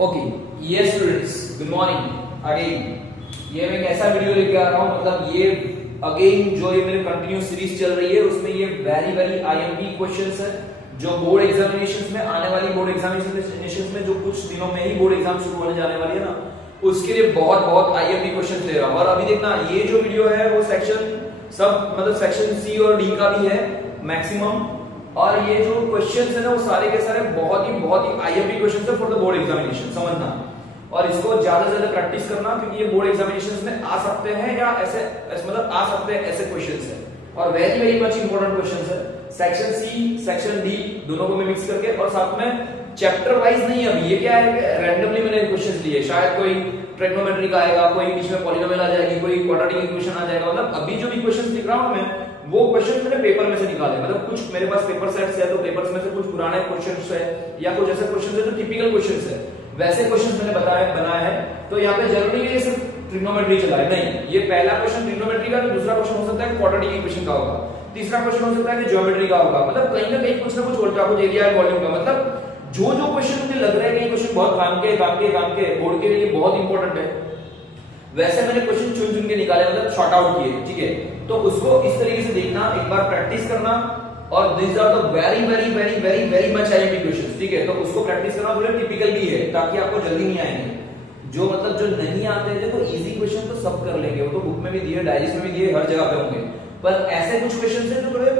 Okay, ये students good morning again. ये मैं एक ऐसा वीडियो लेके आ रहा हूँ, मतलब ये अगेन जो ये मेरी कंटिन्यू सीरीज चल रही है उसमें ये वेरी वेरी आईएमपी क्वेश्चंस है जो बोर्ड एग्जामिनेशंस में आने वाली बोर्ड एग्जामिनेशंस में जो कुछ दिनों में ही बोर्ड एग्जाम शुरू होने जाने वाली है ना, उसके लिए बहुत बहुत आईएमपी क्वेश्चंस ले रहा हूँ। और अभी देखना ये जो वीडियो है वो सेक्शन सब मतलब सेक्शन सी और डी का भी है मैक्सिमम, और ये जो क्वेश्चंस है ना वो सारे के सारे बहुत ही आईएमपी क्वेश्चंस है फॉर द बोर्ड एग्जामिनेशन, समझना। और इसको ज्यादा से ज्यादा प्रैक्टिस करना क्योंकि ये बोर्ड एग्जामिनेशंस में आ सकते हैं या ऐसे मतलब आ सकते हैं ऐसे क्वेश्चंस है और very very much important questions है। सेक्शन सी सेक्शन डी दोनों को मैं मिक्स करके और साथ में चैप्टर वाइज नहीं, अभी ये क्या है रैंडमली मैंने क्वेश्चंस लिए, शायद कोई ट्रिग्नोमेट्री का आएगा, कोई बीच में पॉलिनोमियल आ जाएगी, कोई क्वाड्रेटिक इक्वेशन आ जाएगा। मतलब अभी जो भी क्वेश्चंस लिख रहा हूं मैं वो क्वेश्चन मैंने पेपर में से निकाले, मतलब कुछ मेरे पास पेपर सेट्स है तो पेपर्स में से कुछ पुराने क्वेश्चंस है या कुछ ऐसे क्वेश्चंस है जो टिपिकल क्वेश्चंस है, वैसे क्वेश्चंस मैंने बनाया है। तो यहाँ पे जरूरी है ये सिर्फ ट्रिग्नोमेट्री चला है नहीं, ये पहला क्वेश्चन ट्रिग्नोमेट्री का, तो दूसरा क्वेश्चन हो सकता है क्वाड्रेटिक इक्वेशन का होगा, तीसरा क्वेश्चन हो सकता है कि ज्योमेट्री का होगा। मतलब कहीं ना कहीं कुछ ना कुछ उल्टा कुछ एरिया और वॉल्यूम का, मतलब जो जो क्वेश्चन मुझे लग रहा है कि क्वेश्चन बहुत काम के बोर्ड के लिए बहुत इंपॉर्टेंट है, वैसे मैंने क्वेश्चन चुन के निकाले, मतलब शॉर्ट आउट किए, ठीक है। तो उसको इस तरीके से देखना, एक बार प्रैक्टिस करना, और this are the very much IMP questions, ठीक है। तो उसको प्रैक्टिस करना, थोड़े टिपिकल भी है ताकि आपको जल्दी नहीं आएंगे। जो मतलब जो नहीं आते हैं देखो इजी क्वेश्चन तो सब कर लेंगे, वो तो बुक में भी दिए, डायरीज में भी दिए, हर जगह पे होंगे, पर ऐसे कुछ क्वेश्चन है जो थोड़े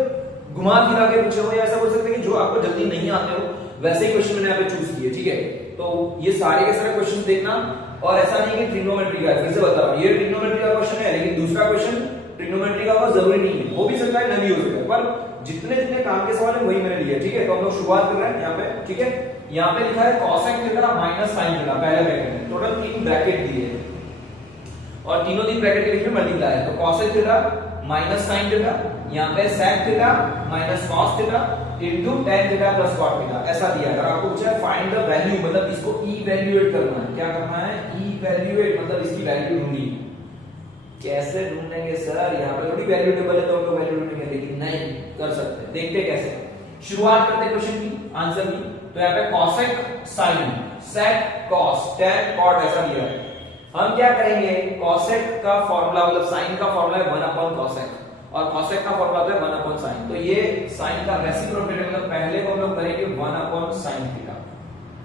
घुमा फिरा के पूछे हो या ऐसा बोल सकते हैं कि जो आपको जल्दी नहीं आते हो, वैसे ही क्वेश्चन मैंने यहाँ पे चूज किए, ठीक है। तो ये सारे के सारे क्वेश्चन देखना, और ऐसा नहीं कि ट्रिग्नोमेट्री का है, फिर से बता रहा हूं ये ट्रिग्नोमेट्री का क्वेश्चन है, लेकिन दूसरा क्वेश्चन ट्रिग्नोमेट्री का होगा जरूरी नहीं है, वो भी सकता है नहीं हो सकता है, पर जितने जितने काम के सवाल है वही मैंने लिए, ठीक है। तो हम लोग शुरुआत कर रहे हैं यहाँ पे, ठीक है। यहाँ पे लिखा है cosec theta minus sin theta, पहले ब्रैकेट में टोटल 3 ब्रैकेट दिए और तीनों 3 ब्रैकेट के बीच में मल्टीप्लाई है। तो cosec theta minus sin theta, यहाँ पे sec theta minus cos theta into tan theta plus cot theta, ऐसा दिया है। अगर आपको पूछा है फाइंड द वैल्यू, मतलब इसको इवैल्यूएट करना है, क्या करना है इवैल्यूएट, मतलब इसकी वैल्यू ढूंढनी। कैसे ढूंढेंगे सर, यहाँ पे थोड़ी वैल्यू टेबल है तो हम लोग वैल्यू ढूंढेंगे, लेकिन नहीं कर सकते, देखते कैसे। शुरुआत करते क्वेश्चन की, आंसर की। तो यहाँ पे cosec sin sec cos tan cot ऐसा दिया है। हम क्या करेंगे, cosec का फॉर्मूला मतलब sin का फॉर्मूला है 1/cosec और cosec का फॉर्मूला है 1/sin। तो ये sin का रेसिप्रोकेट मतलब पहले को हम लोग करेंगे 1/sin थीटा।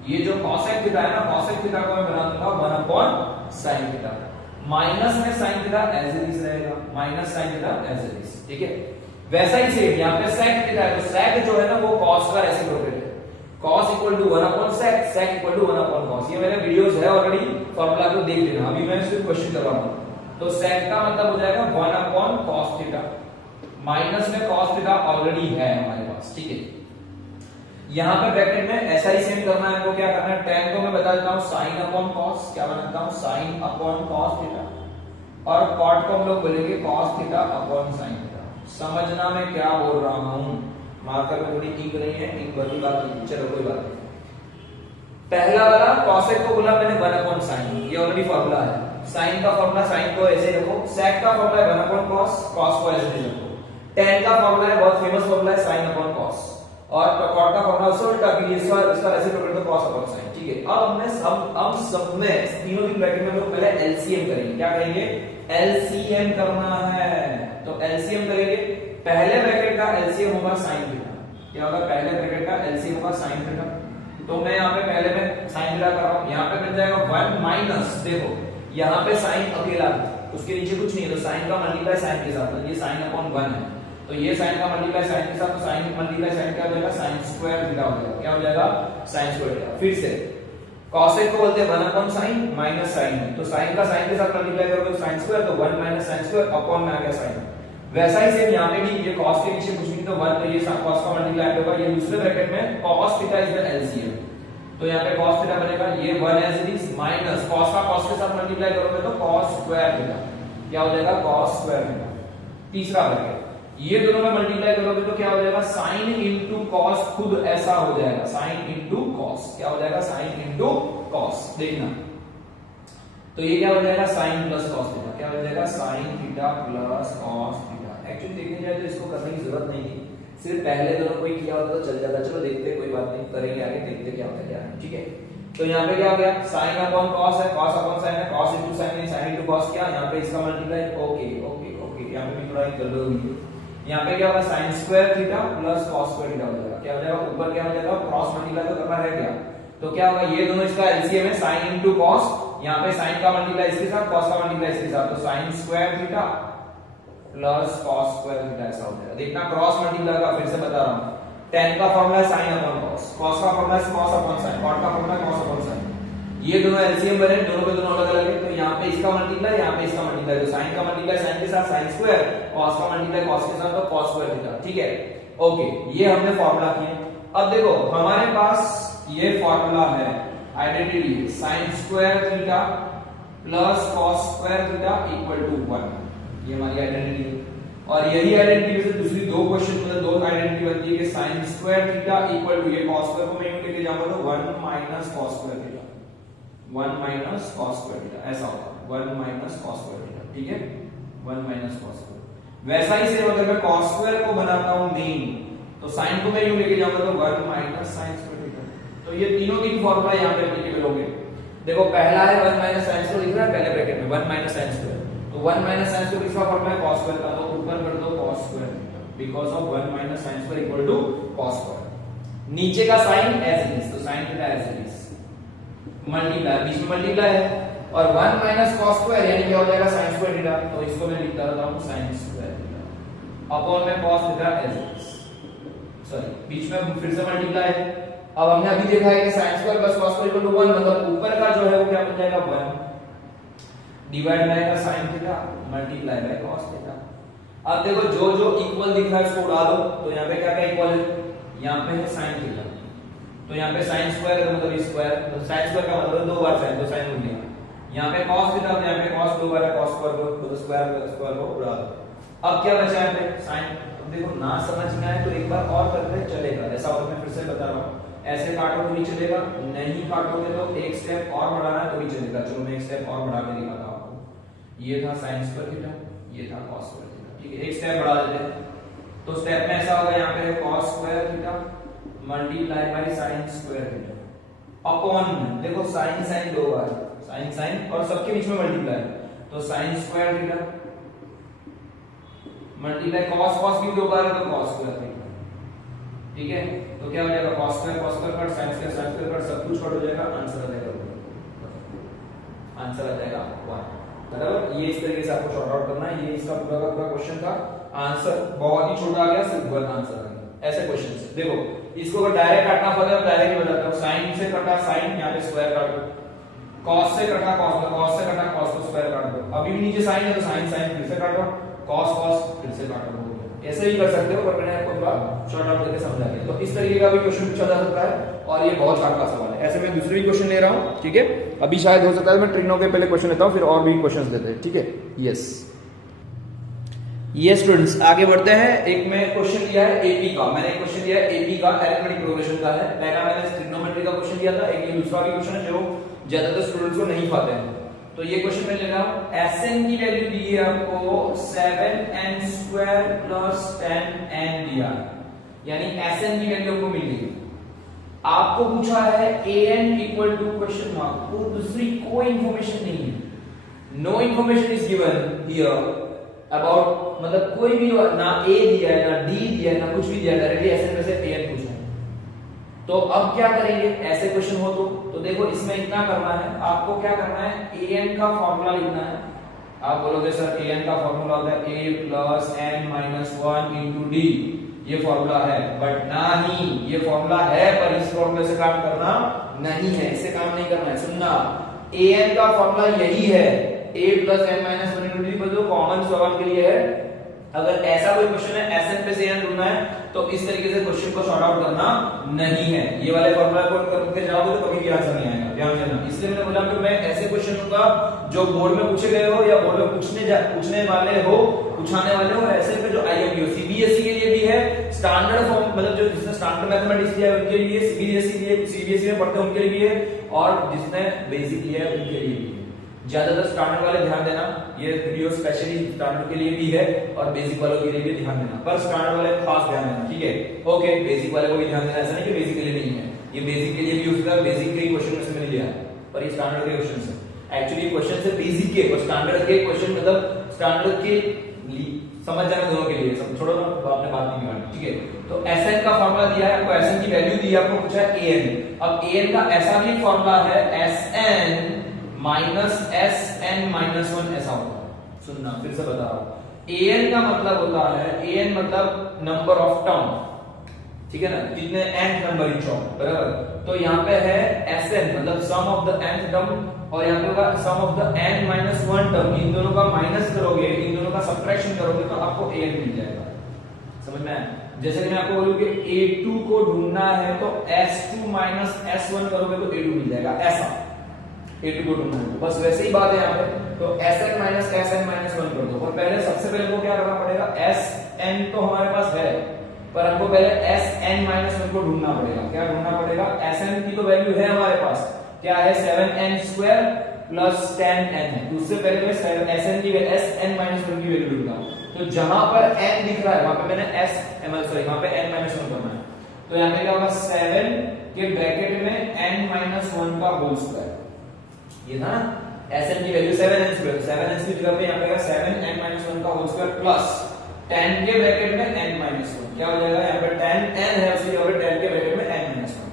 ये जो cosec थीटा है ना, cosec थीटा को मैं बना दूंगा 1/sin थीटा, माइनस में sin theta as it is रहेगा, minus sin theta as it is, ठीक है। वैसा ही सेम यहाँ पे sec थीटा है, तो sec जो है ना वो cos का रेसिप्रोकेट है, cos equal to 1/sec, sec equal to 1/cos। ये मेरे वीडियोस है ऑलरेडी, फॉर्मूला को देख लेना, अभी मैं सिर्फ क्वेश्चन कर रहा हूं। तो sec का मतलब हो जाएगा 1/cos थीटा, माइनस में cos थीटा ऑलरेडी है हमारे पास, ठीक है। यहाँ पे ब्रैकेट में ऐसा ही सेम करना है, हमको क्या करना है, tan को मैं बता देता हूँ sin/cos, क्या बनाता हूँ sin/cos थीटा, और cot को हम लोग बोलेंगे cos थीटा/sin थीटा। समझना मैं क्या बोल रहा हूँ, मार्कर में थोड़ी इंक नहीं है, इंक बड़ी बात नहीं, चलो कोई बात नहीं। पहला वाला cosec को बोला मैंने 1/sin, ये ऑलरेडी फॉर्मूला है। sin का फॉर्मूला, sin को ऐसे रखो, sec का फॉर्मूला है 1/cos, cos को ऐसे रखो, tan का फॉर्मूला है बहुत फेमस फॉर्मूला है sin/cos, और cot का फॉर्मूला उससे उल्टा भी, इसका रेसिप्रोकेट तो cos/sin, ठीक है। अब सब में तीनों दिन ब्रैकेट में हम लोग पहले एलसीएम करेंगे, क्या करेंगे एलसीएम करना है। तो एलसीएम करेंगे, पहले ब्रैकेट का एलसीएम होगा sin थीटा, क्या होगा पहले ब्रैकेट का एलसीएम होगा sin थीटा। तो मैं यहाँ पे पहले में sin थीटा कर रहा हूँ, यहाँ पे बन जाएगा 1 माइनस, देखो यहाँ पे sin अकेला उसके नीचे कुछ नहीं है, तो sin का मल्टीप्लाई sin के साथ, ये sin/1 है, तो ये sin का मल्टीप्लाई sin के साथ, तो sin मल्टीप्लाई sin क्या हो जाएगा sin स्क्वायर थीटा हो जाएगा, क्या हो जाएगा sin स्क्वायर थीटा। फिर से cosec को बोलते हैं 1/sin माइनस sin, तो sin का sin के साथ मल्टीप्लाई करोगे तो sin स्क्वायर, तो 1 माइनस sin स्क्वायर अपॉन में आ गया sin। वैसा ही सेम यहाँ पे भी, ये cos के नीचे कुछ नहीं तो 1, तो ये cos का मल्टीप्लाई होगा, ये दूसरे ब्रैकेट में cos theta is the LCM, तो यहाँ पे cos थीटा बनेगा ये 1 as it is minus cos का cos के साथ मल्टीप्लाई करोगे तो cos स्क्वायर थीटा, क्या हो जाएगा cos स्क्वायर थीटा। तीसरा ब्रैकेट, ये दोनों में मल्टीप्लाई करोगे तो क्या हो जाएगा sin इंटू cos, खुद ऐसा हो जाएगा sin इंटू cos, क्या हो जाएगा sin इंटू cos, देखना। तो ये क्या हो जाएगा sin प्लस cos थीटा, क्या हो जाएगा sin theta plus cos theta. Actually देखने जाए तो इसको करने की जरूरत नहीं थी, सिर्फ पहले दोनों कोई किया होता तो चल जाता। चलो देखते कोई बात नहीं, करेंगे आगे, देखते क्या होता है, ठीक है। तो यहाँ पे क्या हो गया, साइन अपॉन कॉस है, कॉस अपॉन साइन है, कॉस इनटू साइन है, साइन इनटू कॉस किया, यहाँ पे इसका मल्टीप्लाई, ओके ओके ओके, यहाँ पे भी थोड़ा गड़बड़ हुई है। यहाँ पे क्या होगा, sine square theta plus cos square theta हो जाएगा, क्या हो जाएगा, ऊपर क्या हो जाएगा, क्रॉस मल्टीप्लाई तो करना है क्या, तो क्या होगा, ये दोनों इसका एलसीएम है, साइन इनटू कॉस, यहाँ पे साइन का मल्टीप्लाई इसके साथ, कॉस का मल्टीप्लाई इसके साथ, तो sine square theta plus cos square theta ऐसा हो जाएगा। देखना क्रॉस मल्टीप्लाई का फिर से बता रहा हूं, tan का फॉर्मूला है sin अपॉन cos, cos का फॉर्मूला है cos अपॉन sin, cot का फॉर्मूला है cos अपॉन sin। ये दोनों एलसीएम बने, दोनों पे दोनों अलग अलग है, तो यहाँ पे इसका मल्टीप्लाई, यहाँ पे इसका मल्टीप्लाई, तो sin का मल्टीप्लाई sin के साथ sin स्क्वायर, cos का मल्टीप्लाई cos के साथ तो cos स्क्वायर थीटा, ठीक है, ओके, ये हमने फॉर्मूला किए। अब देखो हमारे पास ये फॉर्मूला है, identity sin square theta plus cos square theta equal to 1, ये हमारी आइडेंटिटी है। और यही आइडेंटिटी से दूसरी दो क्वेश्चन मतलब दो आइडेंटिटी बनती है कि sin square theta equal to, ये cos स्क्वायर को मैं यूं लेके जाऊंगा तो 1 minus cos square theta, 1 minus cos square theta ऐसा होगा, 1 माइनस cos स्क्वायर थीटा, ठीक है, 1 माइनस cos स्क्वायर। वैसा ही से अगर मैं cos स्क्वायर को बनाता हूं मेन, तो sin को मैं यूं लेके जाऊंगा तो 1 माइनस sin स्क्वायर थीटा। तो ये तीनों तीन फार्मूला यहां पे एप्लीकेबल होंगे। देखो पहला है 1 माइनस sin स्क्वायर, लिख रहा है पहले ब्रैकेट में 1 माइनस sin स्क्वायर, तो 1 माइनस sin स्क्वायर किसका फॉर्मूला है, cos स्क्वायर का, तो ऊपर कर दो cos square because of 1 minus sin square equal to cos square. नीचे का sin एज इट इज, तो sin theta as it is, multiply बीच में मल्टीप्लाई है, और 1 माइनस cos स्क्वायर यानी क्या हो जाएगा sin स्क्वायर थीटा, तो इसको मैं लिखता रहता हूं sin स्क्वायर थीटा अपॉन में cos theta as it is, sorry बीच में फिर से मल्टीप्लाई है। अब हमने अभी देखा है कि sin square plus cos square equal to 1, मतलब ऊपर का जो है वो क्या बन जाएगा 1 डिवाइड बाय का sin theta multiply bye cos theta. अब देखो जो जो इक्वल दिख रहा है उसको उड़ा दो, तो यहाँ पे क्या क्या इक्वल है, यहाँ पे है sin थीटा, तो यहाँ पे sin स्क्वायर का मतलब स्क्वायर, तो sin स्क्वायर का मतलब दो बार sin, तो sin हो गया, यहाँ पे cos थीटा, तो यहाँ पे cos दो बार है, cos स्क्वायर को तो स्क्वायर को उड़ा दो। अब क्या बचा है पे sin, अब देखो ना समझ में आए तो एक बार और करते चलेगा, ऐसा और मैं फिर से बता रहा हूँ, ऐसे काटो तो भी चलेगा, नहीं काटोगे तो एक स्टेप और बढ़ाना है तो भी चलेगा। चलो मैं एक स्टेप और बढ़ा के दिखाता हूं आपको, ये था sin स्क्वायर थीटा, ये था cos स्क्वायर थीटा, ठीक है, एक स्टेप बढ़ा देते हैं, तो स्टेप में ऐसा होगा, यहाँ पे है cos square theta multiply bye sin square theta upon, देखो sin sin दो बार, sin sin और सबके बीच में मल्टीप्लाई, तो sin square theta multiply cos cos भी दो बार है तो cos स्क्वायर थीटा, ठीक है, तो क्या हो जाएगा cos square cut, sin square cut, सब कुछ कट हो जाएगा, आंसर आ जाएगा 1, बराबर। ये इस तरीके से आपको शॉर्ट आउट करना है, ये इसका पूरा का पूरा क्वेश्चन का आंसर, बहुत ही छोटा आ गया, सिर्फ 1 आंसर आ गया। ऐसे क्वेश्चन से देखो, इसको अगर डायरेक्ट काटना पड़े तो डायरेक्ट ही बताता हूं, sin से कटा sin, यहां पे स्क्वायर काट दो, cos से कटा cos से कटा cos को स्क्वायर काट दो, अभी भी नीचे sin है तो sin फिर से काटो, cos फिर से काटो, ऐसे भी कर सकते हो, पर मैंने आपको थोड़ा शॉर्ट आउट करके समझा दिया। तो इस तरीके का भी क्वेश्चन पूछा जा सकता है, और ये बहुत हार्ड का सवाल है। ऐसे मैं दूसरे भी क्वेश्चन ले रहा हूं, ठीक है, अभी शायद हो सकता है मैं ट्रिनो के पहले क्वेश्चन लेता हूं, फिर और भी क्वेश्चंस लेते हैं, ठीक है। यस स्टूडेंट्स, आगे बढ़ते हैं। एक मैं क्वेश्चन लिया है एपी का, मैंने क्वेश्चन लिया है एपी का, अरिथमेटिक प्रोग्रेशन का है। पहला मैंने ट्रिग्नोमेट्री का क्वेश्चन लिया था, एक ये दूसरा भी क्वेश्चन है जो ज्यादातर स्टूडेंट्स को नहीं पाते हैं। तो ये क्वेश्चन मैं ले रहा हूं, Sn की वैल्यू दी है आपको 7n² प्लस 10n दिया, यानी Sn की वैल्यू आपको मिल गई। आपको पूछा है an equal to question mark, को दूसरी कोई इंफॉर्मेशन नहीं है, no information is given here about, मतलब कोई भी ना a दिया है ना d दिया है ना कुछ भी दिया है, डायरेक्टली Sn में से an पूछा है। तो अब क्या करेंगे, ऐसे क्वेश्चन हो तो देखो इसमें इतना करना है, आपको क्या करना है, an का फॉर्मूला लिखना है। आप बोलोगे सर an का फॉर्मूला होता है a plus n minus 1 into d, ये फॉर्मूला है, बट नहीं, ये फॉर्मूला है पर इस फॉर्मूले से काम करना नहीं है, इससे काम नहीं करना है। सुनना, an का फॉर्मूला यही है, a plus n minus 1 into d, जो कॉमन सवाल के लिए है। अगर ऐसा कोई क्वेश्चन है Sn पे से n ढूंढना है तो इस तरीके से क्वेश्चन को सॉर्ट आउट करना नहीं है, ये वाले फॉर्मूला को करके जाओगे तो कभी भी आंसर नहीं आएगा, ध्यान देना। इसलिए मैंने बोला कि मैं ऐसे क्वेश्चन लूंगा जो बोर्ड में पूछे गए हो या बोर्ड में पूछने वाले हो, पूछाने वाले हो, ऐसे पे जो आईएमपी हो, सीबीएसई के लिए भी है, स्टैंडर्ड फॉर्म मतलब जो जिसने स्टैंडर्ड मैथमेटिक्स लिया है उनके लिए, सीबीएसई में पढ़ते हैं उनके लिए भी है, और जिसने बेसिक लिया है उनके लिए भी है। ज्यादातर स्टैंडर्ड वाले ध्यान देना, ये वीडियो स्पेशली स्टैंडर्ड के लिए भी है और बेसिक वालों के लिए भी ध्यान देना, पर स्टैंडर्ड वाले खास ध्यान देना, ठीक है। ओके, बेसिक वाले को भी ध्यान देना, ऐसा नहीं कि बेसिक के लिए नहीं है। ये बेसिक के लिए भी यूज होता है, बेसिक के क्वेश्चन में से मैंने लिया है, पर ये स्टैंडर्ड के क्वेश्चन है। एक्चुअली क्वेश्चन से बेसिक के और स्टैंडर्ड के क्वेश्चन मतलब स्टैंडर्ड के समझ जाना दोनों के लिए, सब छोड़ो ना, आपने बात नहीं करनी, ठीक है। तो Sn का फार्मूला दिया है आपको, Sn की वैल्यू दी है आपको, पूछा है An। अब An का ऐसा भी फार्मूला है Sn माइनस Sn माइनस 1 ऐसा होता है। सुनना फिर से बता रहा हूं, An का मतलब होता है, An मतलब नंबर ऑफ टर्म, ठीक है ना, कितने nth नंबर इन टर्म, बराबर। तो यहाँ पे है Sn मतलब sum of the nth term, और यहाँ पे होगा sum of the n minus 1 term. इन दोनों का माइनस करोगे, इन दोनों का सब्ट्रैक्शन करोगे तो आपको an मिल जाएगा। समझ में आया? जैसे कि मैं आपको बोलूं कि a2 को ढूंढना है तो s2 माइनस s1 करोगे तो a2 मिल जाएगा, ऐसा a2 को ढूंढना है। बस वैसे ही बात है यहाँ पे, तो sn माइनस sn माइनस 1 कर दो। और पहले सबसे पहले को क्या करना पड़ेगा, sn तो हमारे पास है, पर हमको पहले sn माइनस 1 को ढूंढना पड़ेगा। क्या ढूंढना पड़ेगा, sn की तो वैल्यू है हमारे पास, क्या है 7n स्क्वायर प्लस 10n है। उससे पहले मैं sn की sn माइनस 1 की वैल्यू ढूंढता हूं। तो जहां पर n दिख रहा है वहां पे मैंने वहां पे n माइनस 1 करना है। तो यहां पे क्या होगा, 7 के ब्रैकेट में n माइनस 1 का होल स्क्वायर, ये था ना sn की वैल्यू 7n स्क्वायर, 7n की जगह पे यहां पे 7n माइनस 1 का होल स्क्वायर प्लस 10 के ब्रैकेट में n माइनस 1, क्या हो जाएगा, यहां पे 10n है, उसकी जगह पे 10 के ब्रैकेट में n माइनस 1।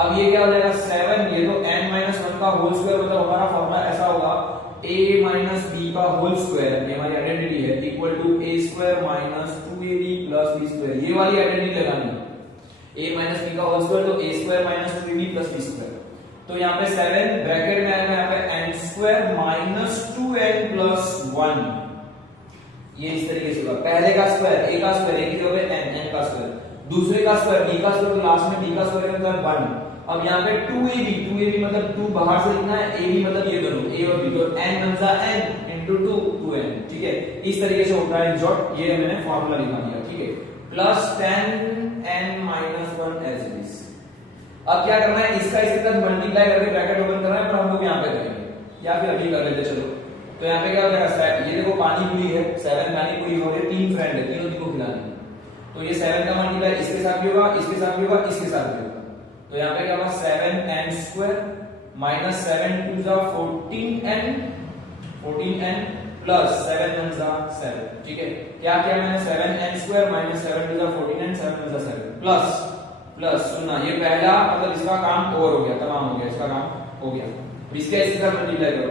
अब ये क्या हो जाएगा 7, ये तो n माइनस 1 का होल स्क्वायर, मतलब हमारा फॉर्मूला ऐसा होगा a माइनस b का होल स्क्वायर, ये हमारी आइडेंटिटी है, equal to a square minus 2ab plus b square. ये वाली आइडेंटिटी लगानी है, a माइनस b का होल स्क्वायर तो a square minus 2ab plus b square. तो यहाँ पे 7 ब्रैकेट में आएगा यहाँ पे n square minus 2n plus 1, ये इस तरीके से होगा। पहले का स्क्वायर a का स्क्वायर, a की जगह पे n का स्क्वायर, दूसरे का स्क्वायर b का स्क्वायर, तो लास्ट में b का स्क्वायर का मतलब 1। अब यहाँ पे 2ab मतलब 2 बाहर से लिखना है, ab मतलब ये दोनों a और b, तो n बन n into 2 2n, ठीक है। इस तरीके से होता है शॉर्ट, ये मैंने फार्मूला लिखा दिया, ठीक है, plus 10n minus 1 as it is. अब क्या करना है, इसका इसके साथ मल्टीप्लाई करके ब्रैकेट ओपन करना है, पर हम लोग यहाँ पे करेंगे या फिर अभी कर लेते चलो। तो यहाँ पे क्या हो जाएगा, ये देखो पानी पूरी है, 7 पानी पूरी हो गई, 3 फ्रेंड है, तीनों को खिलानी है, तो ये 7 का मल्टीप्लाई इसके साथ भी होगा, इसके साथ भी होगा, इसके साथ भी होगा। तो यहाँ पे क्या होगा 7n स्क्वायर माइनस 7 2 जा 14n प्लस 7 1 जा 7, ठीक है। क्या किया मैंने, 7n स्क्वायर माइनस 7 2 जा 14n 7 1 जा 7 प्लस प्लस, सुनना ये पहला मतलब इसका काम ओवर हो गया, तमाम हो गया, इसका काम हो गया। इसके इसके साथ मल्टीप्लाई करो,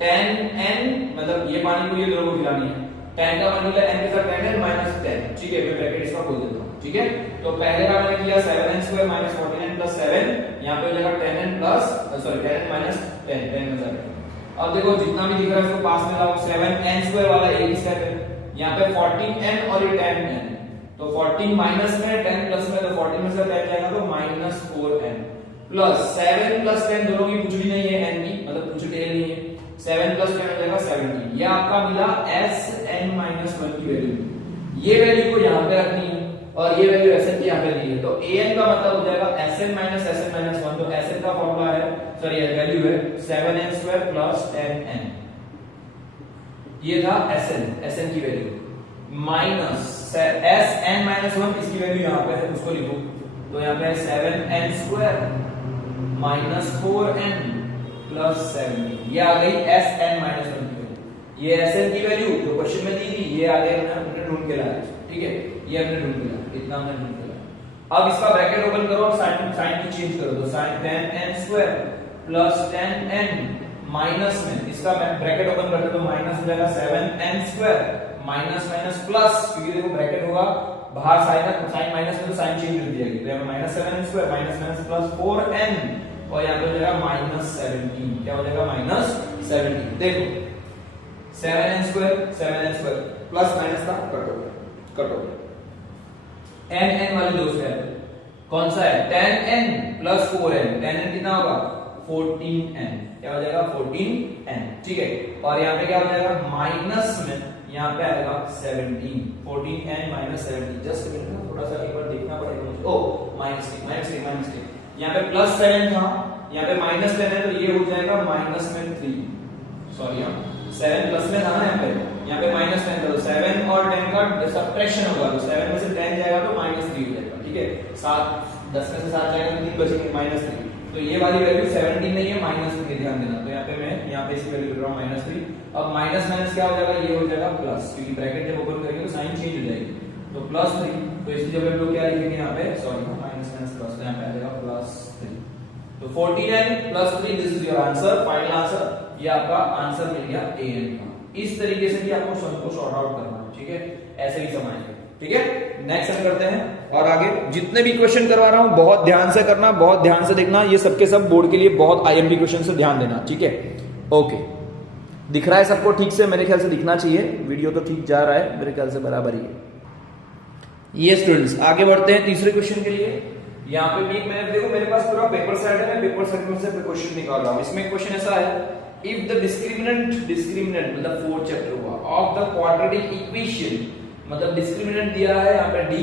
10n मतलब ये पानी को ये दोनों को खिलानी है, 10 का मल्टीप्लाई n के साथ 10n माइनस 10, ठीक है। मैं ब्रैकेट इसका खोल देता हूं, ठीक है। तो पहले का मैंने किया 7n square minus 14n plus 7, यहां पे हो जाएगा 10n plus sorry 10n minus 10 10 में जाएगा। अब देखो जितना भी दिख रहा है उसको पास में लाओ, 7n स्क्वायर वाला एक ही स्टेप है, यहां पे 14n और ये 10n, तो 14 माइनस में 10 प्लस में, तो 14 में से 10 जाएगा तो माइनस 4n प्लस 7 प्लस 10 दोनों की कुछ भी नहीं है, n की मतलब कुछ टेल नहीं है, 7 प्लस 10 हो जाएगा 17। ये आपका मिला Sn माइनस 1 की वैल्यू, ये वैल्यू को यहाँ पे रखनी है और ये वैल्यू Sn की यहाँ पे दी है, तो An का मतलब हो जाएगा Sn माइनस Sn माइनस 1, तो Sn का फॉर्मूला है सॉरी वैल्यू है 7n स्क्वायर प्लस 10n, ये था Sn की वैल्यू माइनस Sn माइनस 1, इसकी वैल्यू यहाँ पे है उसको लिखो, तो यहाँ पे 7n square minus 4n plus 17, ये आ गई Sn माइनस 1 की वैल्यू। ये Sn की वैल्यू जो क्वेश्चन में दी थी ये आ गई, हमने ढूंढ के लाया, ठीक है, ये हमने ढूंढ के लाया, इतना हमने ढूंढ के लाया। अब इसका ब्रैकेट ओपन करो और साइन की चेंज करो, तो sin 10n square plus 10n minus में इसका ब्रैकेट ओपन करते तो माइनस हो जाएगा 7n square minus minus plus, क्योंकि देखो ब्रैकेट होगा बाहर साइन माइनस में तो साइन चेंज कर दिया गया, तो यहाँ minus 7n square minus minus plus 4n और यहाँ पे हो जाएगा माइनस 17, क्या हो जाएगा माइनस 17। देखो 7n स्क्वायर प्लस माइनस का कट हो गया, n वाले दो स्टेप कौन सा है, 10n प्लस 4n, 10n कितना होगा 14n, क्या हो जाएगा 14n, ठीक है। और यहाँ पे क्या हो जाएगा माइनस में, यहाँ पे आएगा 17, 14n माइनस 17, जस्ट थोड़ा सा एक बार देखना पड़ेगा मुझे, ओ माइनस थ्री, यहाँ पे प्लस 7 था, यहाँ पे माइनस 10 है, तो ये हो जाएगा माइनस में 3, सॉरी 7 प्लस में था ना, यहाँ पे माइनस 10 था, तो 7 और 10 का सब्ट्रैक्शन होगा, तो 7 में से 10 जाएगा तो माइनस 3 हो जाएगा, ठीक है। 7 10 में से 7 जाएगा तो 3 बचेंगे -3। तो ये वाली वैल्यू 17 नहीं है, -3 ध्यान देना। तो यहाँ पे मैं यहाँ पे इसकी वैल्यू लिख रहा हूँ -3। अब माइनस माइनस क्या हो जाएगा, ये हो जाएगा प्लस, क्योंकि ब्रैकेट जब ओपन करेंगे तो साइन चेंज हो जाएगी। तो +3, तो इसकी जगह हम लोग क्या लिखेंगे यहाँ पे, सॉरी माइनस माइनस प्लस, यहाँ पे आ जाएगा +3। तो 49 + 3 this is your answer, final answer. ये आपका आंसर मिल गया an का। इस तरीके से भी आपको सम को सॉर्ट आउट करना है, ठीक है, ऐसे भी समाएंगे, ठीक है। नेक्स्ट हम करते हैं और आगे जितने भी क्वेश्चन करवा रहा हूं बहुत ध्यान से करना, बहुत ध्यान से देखना, ये सबके सब बोर्ड के लिए बहुत आईएमपी क्वेश्चन से ध्यान देना, ठीक है। ओके, दिख रहा है सबको ठीक से, मेरे ख्याल से दिखना चाहिए, वीडियो तो ठीक जा रहा है मेरे ख्याल से, बराबर ही है। ये स्टूडेंट्स आगे बढ़ते हैं तीसरे क्वेश्चन के लिए। यहाँ पे भी मैं देखो मेरे पास पूरा पेपर सेट है, मैं पेपर सेट में से क्वेश्चन निकाल रहा हूँ। इसमें क्वेश्चन ऐसा है, इफ द डिस्क्रिमिनेंट मतलब 4th चैप्टर हुआ ऑफ द क्वाड्रेटिक इक्वेशन, मतलब डिस्क्रिमिनेंट दिया है यहाँ पे डी,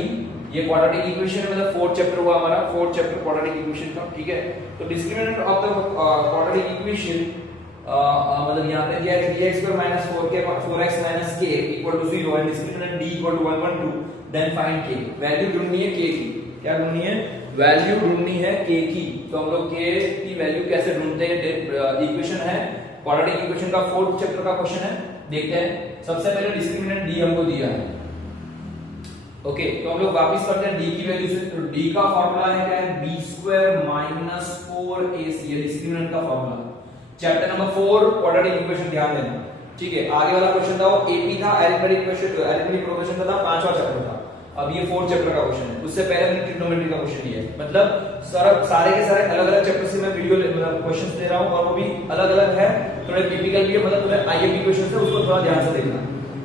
ये क्वाड्रेटिक इक्वेशन मतलब 4th चैप्टर हुआ हमारा, 4th चैप्टर क्वाड्रेटिक इक्वेशन का, ठीक है। तो discriminant of the quadratic equation मतलब यहाँ पे दिया है 3x² - 4x - k = 0 and discriminant d = 1 1 2, then find k। Value ढूंढनी है k की, क्या ढूंढनी है, वैल्यू ढूंढनी है k की। तो हम लोग k की वैल्यू कैसे ढूंढते हैं, इक्वेशन है क्वाड्रेटिक इक्वेशन का 4th चैप्टर का क्वेश्चन है, देखते हैं। सबसे पहले डिस्क्रिमिनेंट d हमको दिया है, ओके। तो हम लोग वापस करते हैं d की वैल्यू से। तो d का फार्मूला है क्या है, b² - 4ac, ये डिस्क्रिमिनेंट का formula. Chapter number 4 quadratic equation, ध्यान देना, ठीक है। आगे वाला क्वेश्चन था वो एपी था, अरिथमेटिक इक्वेशन, अरिथमेटिक प्रोग्रेशन का था, 5वां चैप्टर था। अब ये 4th चैप्टर का क्वेश्चन है, उससे पहले हमने ट्रिग्नोमेट्री का क्वेश्चन लिया है। मतलब सारे के सारे अलग-अलग चैप्टर से मैं वीडियो मतलब क्वेश्चंस दे रहा हूं और वो भी अलग-अलग है, थोड़े टिपिकल भी है, मतलब तुम्हें आईएमपी क्वेश्चन है, उसको थोड़ा ध्यान से देखना।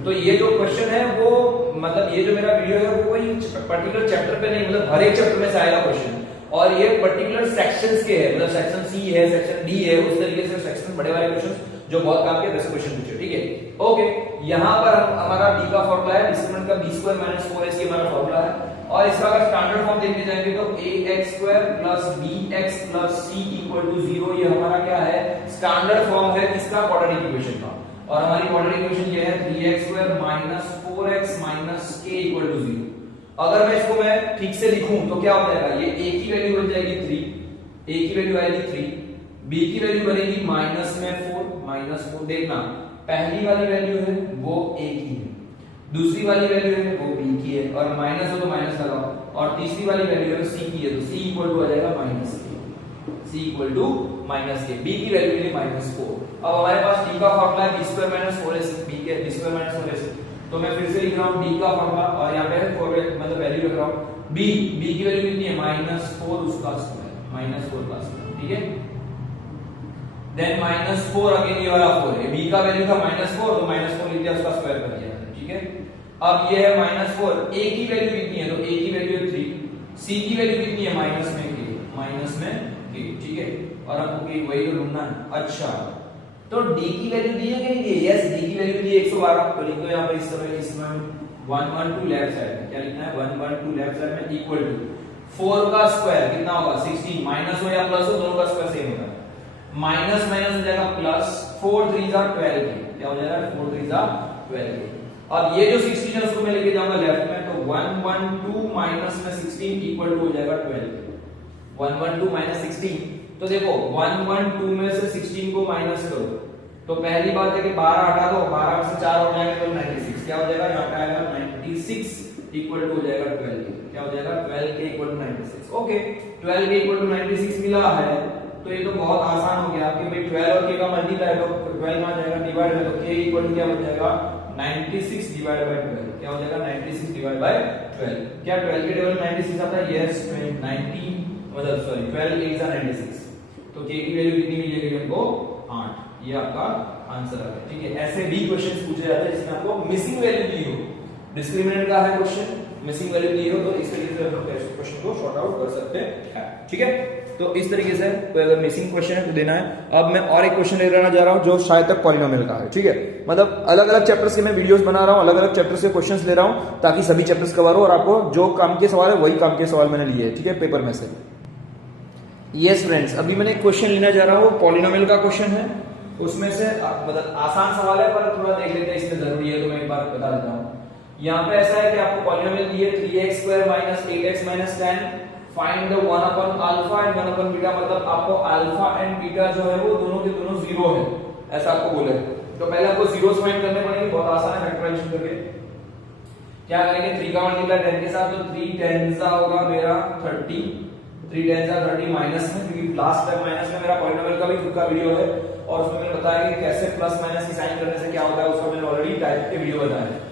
तो ये जो क्वेश्चन है वो मतलब ये जो मेरा वीडियो है वो कोई पर्टिकुलर चैप्टर पे नहीं, मतलब हर एक चैप्टर में से आएगा क्वेश्चन, और ये पर्टिकुलर सेक्शंस के है, मतलब सेक्शन सी है, सेक्शन डी है, उस तरीके से सेक्शन बड़े वाले क्वेश्चन जो बहुत काम के वैसे क्वेश्चन पूछे, ठीक है। ओके, यहां पर हमारा d का फार्मूला है, डिस्क्रिमिनेंट का b² - 4ac हमारा फार्मूला है, और इसका अगर स्टैंडर्ड फॉर्म देखने जाएंगे तो ax² + bx + c = 0, ये हमारा क्या है, स्टैंडर्ड फॉर्म है किसका, क्वाड्रेटिक इक्वेशन का। और हमारी क्वाड्रेटिक इक्वेशन ये है 3x² - 4x - k = 0। अगर मैं इसको मैं ठीक से लिखूं तो क्या हो जाएगा, ये a की वैल्यू बन जाएगी 3, a की वैल्यू आएगी 3, b की वैल्यू बनेगी -4। देखना, पहली वाली वैल्यू है वो a की है, दूसरी वाली वैल्यू है वो b की है, और माइनस हो तो माइनस लगाओ, और तीसरी वाली वैल्यू है c की है, तो c = आ जाएगा -k, c = -k, b की वैल्यू मिली -4। अब हमारे पास d का फार्मूला है b² - 4ac, b के b² - 4ac, तो मैं फिर से लिख रहा हूं d का फार्मूला, और यहां पे 4 मतलब वैल्यू रख रहा हूं b की वैल्यू कितनी है, -4 उसका स्क्वायर, -4 का स्क्वायर, ठीक है। देन -4 अगेन ये वाला 4 है, b का वैल्यू था -4, तो -4 लिख दिया, उसका स्क्वायर कर दिया, ठीक है। अब ये है -4, a की वैल्यू कितनी है, तो a की वैल्यू है 3, c की वैल्यू कितनी है, माइनस में k, ठीक है। और आपको k वही तो ढूंढना है। अच्छा, तो d की वैल्यू दी है कि नहीं दी है, यस, d की वैल्यू दी है 112, तो लिख दो यहां पर इस तरह, इसमें 112 लेफ्ट साइड में, क्या लिखना है, 112 लेफ्ट साइड में इक्वल टू 4 का स्क्वायर कितना होगा, 16, माइनस हो या प्लस हो दोनों का स्क्वायर सेम होगा, माइनस माइनस हो जाएगा प्लस, 4 3 जा 12, क्या हो जाएगा, 4 3 जा 12। अब ये जो 16 है उसको मैं लेके जाऊंगा लेफ्ट में, तो 112 माइनस में 16 इक्वल टू हो जाएगा 12, 112 माइनस 16। तो देखो 112 में से 16 को माइनस करो, तो पहली बात है कि 12 हटा दो, 12 में से 4 हो जाएंगे तो 96, क्या हो जाएगा, यहाँ पे आएगा 96 इक्वल टू हो जाएगा 12, क्या हो जाएगा, 12 के इक्वल टू 96। ओके, 12 के इक्वल टू 96 मिला है, तो ये तो बहुत आसान हो गया कि भाई 12 और k का मल्टीप्लाई, तो 12 में आ जाएगा डिवाइड में, तो k इक्वल टू क्या बन जाएगा, 96 डिवाइड बाय 12, क्या हो जाएगा, 96 डिवाइड बाय 12। क्या 12 के टेबल 96 आता है, यस, 90 मतलब सॉरी 12 8 जा 96, तो k की वैल्यू कितनी मिलेगी हमको, 8। ये आपका आंसर है, ठीक है। ऐसे भी क्वेश्चंस पूछे जाते हैं जिसमें आपको मिसिंग वैल्यू दी हो, डिस्क्रिमिनेंट का है क्वेश्चन, मिसिंग वैल्यू दी हो, तो इस तरीके से हम लोग क्वेश्चन को सॉर्ट आउट कर सकते हैं, ठीक है। तो इस तरीके से कोई अगर मिसिंग क्वेश्चन है तो देना है। अब मैं और एक क्वेश्चन ले लेना जा रहा हूं जो शायद तक पॉलिनोमियल का है, ठीक है। मतलब अलग अलग चैप्टर्स के मैं वीडियोस बना रहा हूं, अलग अलग चैप्टर्स के क्वेश्चंस ले रहा हूं ताकि सभी चैप्टर्स कवर हो और आपको जो काम के सवाल है वही काम के सवाल मैंने लिए है, ठीक है, पेपर में से। यस फ्रेंड्स, अभी मैंने क्वेश्चन लेना जा रहा हूं, पॉलिनोमियल का क्वेश्चन है, उसमें से मतलब आसान सवाल है पर थोड़ा देख लेते हैं, इसमें जरूरी है तो मैं एक बार बता देता हूं। यहाँ पे ऐसा है कि आपको पॉलिनोमियल दिए 3x² - 8x - 10 find the 1 upon alpha and 1 upon beta, मतलब आपको अल्फा एंड बीटा जो है वो दोनों के दोनों जीरो है, ऐसा आपको बोले। तो पहले आपको जीरोस फाइंड करने पड़ेंगे, बहुत आसान है फैक्टराइजेशन करके। क्या करेंगे, 3 का मल्टीप्लाई 10 के साथ, तो 3 10 होगा मेरा 30, 3 10 30 माइनस में, क्योंकि लास्ट टाइम माइनस में मेरा पॉलिनोमियल का भी खुद का वीडियो है और उसमें मैंने बताया कि कैसे प्लस माइनस की साइन करने से क्या होता है, उसका मैंने ऑलरेडी टाइप के वीडियो बनाया है।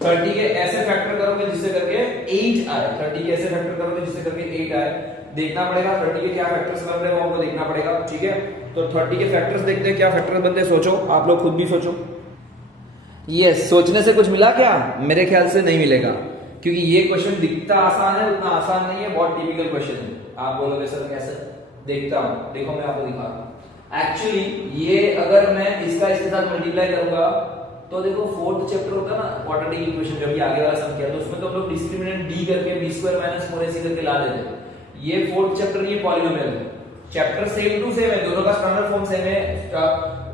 30 के ऐसे फैक्टर करोगे जिससे करके 8 आए, 30 के ऐसे फैक्टर करोगे जिससे करके 8 आए, देखना पड़ेगा 30 के क्या फैक्टर्स बन रहे हैं वो हमको देखना पड़ेगा, ठीक है। तो 30 के फैक्टर्स देखते हैं क्या फैक्टर बनते हैं, सोचो आप लोग खुद भी सोचो। यस, सोचने से कुछ मिला क्या? मेरे ख्याल से नहीं मिलेगा, क्योंकि ये क्वेश्चन दिखता आसान है, उतना आसान नहीं है, बहुत टिपिकल क्वेश्चन है। आप बोलोगे सर कैसे? देखता हूं, देखो मैं आपको दिखा रहा हूं। एक्चुअली ये अगर मैं इसका इसके साथ मल्टीप्लाई करूंगा तो देखो फोर्थ चैप्टर होता है ना क्वाड्रेटिक इक्वेशन, जब ये आगे वाला सम किया तो उसमें तो हम लोग डिस्क्रिमिनेंट d करके b² - 4ac करके ला देते। ये फोर्थ चैप्टर ये पॉलिनोमियल है, चैप्टर सेम टू सेम है, दोनों का स्टैंडर्ड फॉर्म सेम है,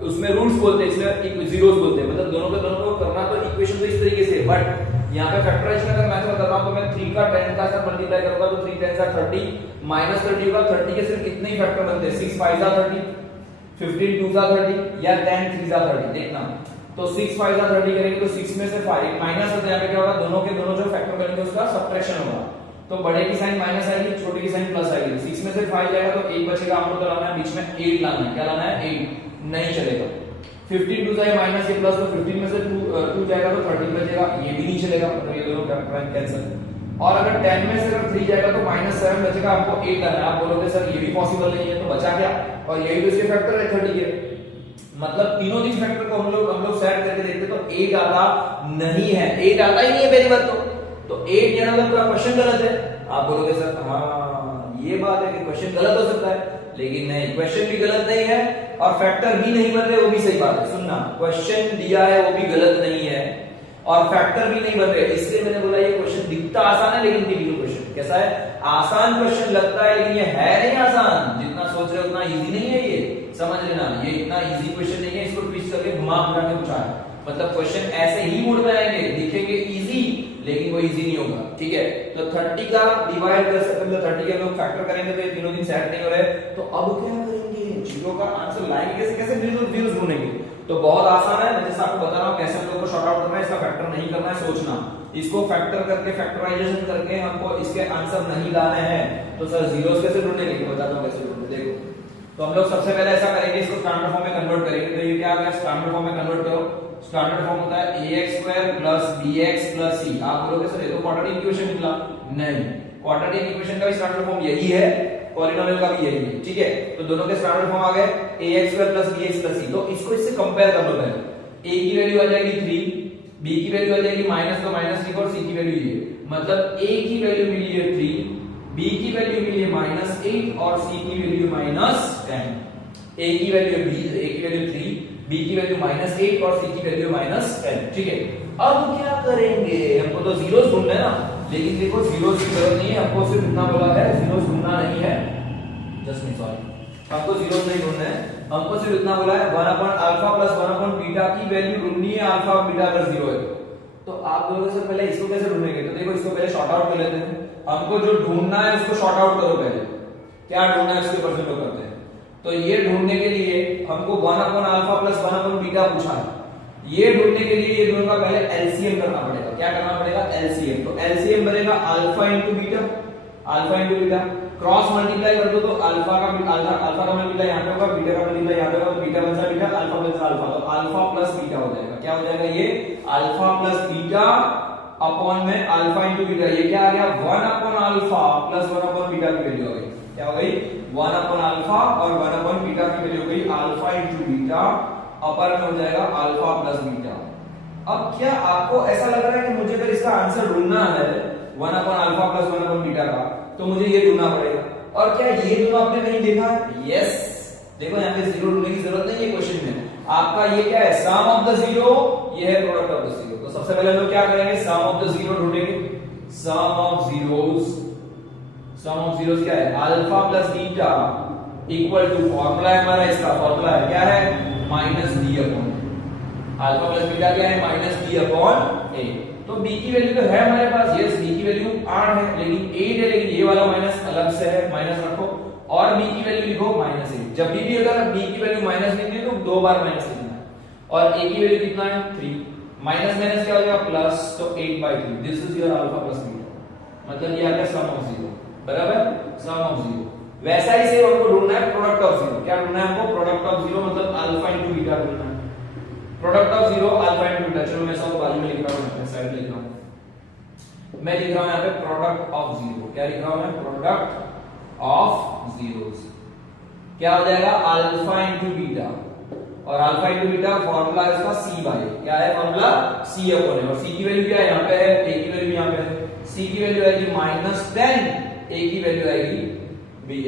उसमें रूट्स बोलते हैं, इसमें जीरोस बोलते हैं, मतलब दोनों के दोनों को करना तो इक्वेशन तो इस तरीके से, बट यहाँ पे फैक्टराइजेशन अगर मैं बता रहा हूं तो मैं 3 का 10 का साथ मल्टीप्लाई करूंगा तो 3 10 30 माइनस 30 होगा। 30 के सिर्फ कितने ही फैक्टर बनते हैं, 6 5 30, 15 2 30 या 10 3 30, देखना। तो 6 5 30 करेंगे तो 6 में से 5 माइनस होता है, यहाँ पे क्या होगा, दोनों के दोनों जो फैक्टर बनेंगे उसका सबट्रैक्शन होगा, तो बड़े की साइन माइनस आएगी, छोटे की साइन प्लस आएगी। 6 में से 5 जाएगा तो 1 बचेगा, हमको तो लाना है बीच में 8 लाना है, क्या लाना है 8, नहीं चलेगा। 15 2 जाए माइनस ये प्लस, तो 15 में से 2 जाएगा तो 13 बचेगा, ये भी नहीं चलेगा, मतलब ये दोनों कैंसिल। और अगर 10 में से अगर 3 जाएगा तो -7 बचेगा, हमको 8 लाना है। आप बोलोगे सर ये भी पॉसिबल नहीं है, तो बचा क्या, और यही तो इसके फैक्टर है 30 के, मतलब तीनों चीज फैक्टर को हम लोग सेट करके देखते तो 8 आता नहीं है, 8 आता ही नहीं है पहली बात तो 8 यानी मतलब पूरा क्वेश्चन गलत है। आप बोलोगे सर हाँ ये बात है कि क्वेश्चन गलत हो सकता है, लेकिन नहीं, क्वेश्चन भी गलत नहीं है और फैक्टर भी नहीं बन रहे, वो भी सही बात है। सुनना, क्वेश्चन दिया है वो भी गलत नहीं है और फैक्टर भी नहीं बन रहे, इसलिए मैंने बोला ये क्वेश्चन दिखता आसान है लेकिन टिपिकल क्वेश्चन कैसा है, आसान क्वेश्चन लगता है लेकिन ये है नहीं आसान, जितना सोच रहे हो उतना इजी नहीं है, ये समझ लेना, ये इतना इजी क्वेश्चन नहीं है, इसको ट्विस्ट करके घुमा फिरा के पूछा है, मतलब क्वेश्चन ऐसे ही मुड़ में आएंगे, दिखेंगे इजी लेकिन वो इजी नहीं होगा, ठीक है। तो 30 का डिवाइड कर सकते हैं, 30 के लोग फैक्टर करेंगे तो ये तीनों दिन सेट नहीं हो रहे, तो अब क्या करेंगे, जीरो का आंसर लाएंगे कैसे, कैसे जीरो ढूंढेंगे, तो बहुत आसान है, मैं जैसे आपको बता रहा हूं कैसे हम लोग को शॉर्ट आउट करना है, इसका फैक्टर नहीं करना है, सोचना, इसको फैक्टर करके फैक्टराइजेशन करके हमको इसके आंसर नहीं लाने हैं, तो सर जीरोस कैसे ढूंढेंगे, बताता हूं कैसे ढूंढेंगे, देखो। तो हम लोग सबसे पहले ऐसा करेंगे, इसको स्टैंडर्ड फॉर्म में कन्वर्ट करेंगे, तो ये क्या आ गया, स्टैंडर्ड फॉर्म में कन्वर्ट करो, स्टैंडर्ड फॉर्म होता है ax² + bx + c। आप बोलोगे सर ये तो क्वाड्रेटिक इक्वेशन निकला, नहीं, क्वाड्रेटिक इक्वेशन का भी स्टैंडर्ड फॉर्म यही है, पॉलिनोमियल का भी यही है, ठीक है। तो दोनों के स्टैंडर्ड फॉर्म आ गए ax² + bx + c, तो इसको इससे कंपेयर कर लो पहले, a की वैल्यू आ जाएगी 3, b की वैल्यू आ जाएगी -, तो -3 और c की वैल्यू ये, मतलब a की वैल्यू मिली है 3, b की वैल्यू मिली है -8 और c की वैल्यू -10, a की वैल्यू 20, a की वैल्यू 3, b की वैल्यू -8 और c की वैल्यू -10, ठीक है। अब क्या करेंगे, हमको तो जीरोस ढूंढना है ना, लेकिन देखो जीरोस की जरूरत नहीं है, हमको सिर्फ इतना बोला है, जीरोस ढूंढना नहीं है, जस्ट मिस, सॉरी, हमको जीरोस नहीं ढूंढना है, हमको सिर्फ इतना बोला है 1/α + 1/β की वैल्यू ढूंढनी है, अल्फा और बीटा अगर 0 है तो आप बोलोगे सर पहले इसको कैसे ढूंढेंगे, तो देखो इसको पहले शॉर्ट आउट कर लेते हैं, हमको जो ढूंढना है उसको शॉर्ट आउट करो पहले, क्या ढूंढना है उसके ऊपर लोग करते हैं, तो ये ढूंढने के लिए हमको 1/α + 1/β पूछा है, ये ढूंढने के लिए ये दोनों का पहले एलसीएम करना पड़ेगा, क्या करना पड़ेगा, एलसीएम, तो एलसीएम बनेगा अल्फा × बीटा, क्रॉस मल्टीप्लाई कर दो तो अल्फा का मल्टीप्लाई यहां पे होगा, बीटा का मल्टीप्लाई यहां पे होगा, तो बीटा बचा बीटा, अल्फा बचा अल्फा, तो अल्फा + बीटा हो जाएगा, क्या हो जाएगा ये अल्फा + बीटा अपॉन में अल्फा × बीटा, ये क्या आ गया 1/α + 1/β की वैल्यू आ गई, क्या हो गई 1/α और 1/β की वैल्यू हो गई अल्फा × बीटा, अपर में हो जाएगा अल्फा + बीटा। अब क्या आपको ऐसा लग रहा है कि मुझे अगर इसका आंसर ढूंढना है 1/α + 1/β का, तो मुझे ये ढूंढना पड़ेगा, और क्या ये दोनों आपने कहीं देखा है, यस, देखो यहाँ पे जीरो ढूंढने की जरूरत नहीं है क्वेश्चन में, आपका ये क्या है, सम ऑफ द जीरो, ये है प्रोडक्ट ऑफ द जीरो, तो सबसे पहले हम लोग क्या करेंगे, सम ऑफ द जीरो ढूंढेंगे, सम ऑफ जीरोस क्या है, alpha + beta equal to, formula है हमारा, इसका फॉर्मूला है क्या है -d/, अल्फा + बीटा क्या है -d/a, तो b की वैल्यू तो है हमारे पास, यस b की वैल्यू 8 है, लेकिन 8 है, लेकिन ये वाला माइनस अलग से है, माइनस रखो और b की वैल्यू लिखो -8। जब भी अगर b की वैल्यू माइनस लिखनी है तो दो बार माइनस लिखना है, और a की वैल्यू कितना है 3, माइनस माइनस क्या हो जाएगा प्लस, तो 8/3। This is your alpha plus beta, मतलब ये आ गया सम ऑफ 0, बराबर, सम ऑफ 0। वैसा ही से हमको ढूंढना है प्रोडक्ट ऑफ 0। क्या ढूंढना है हमको? प्रोडक्ट ऑफ 0, मतलब अल्फा इनटू बीटा ढूंढना है। Product of 0 alpha into beta, चलो मैं सब बाजू में लिख रहा हूं, मैं साइड लिख रहा हूं, मैं लिख रहा हूं यहां पे प्रोडक्ट ऑफ 0। क्या लिख रहा हूं मैं? Product of zeros. क्या हो जाएगा? अल्फा इनटू बीटा, और अल्फा इनटू बीटा फार्मूला है इसका c बाय, क्या है फार्मूला? c अपॉन है, और c की वैल्यू क्या है? यहां पे है, a की वैल्यू यहां पे है, c की वैल्यू आएगी -10, a की वैल्यू आएगी 3,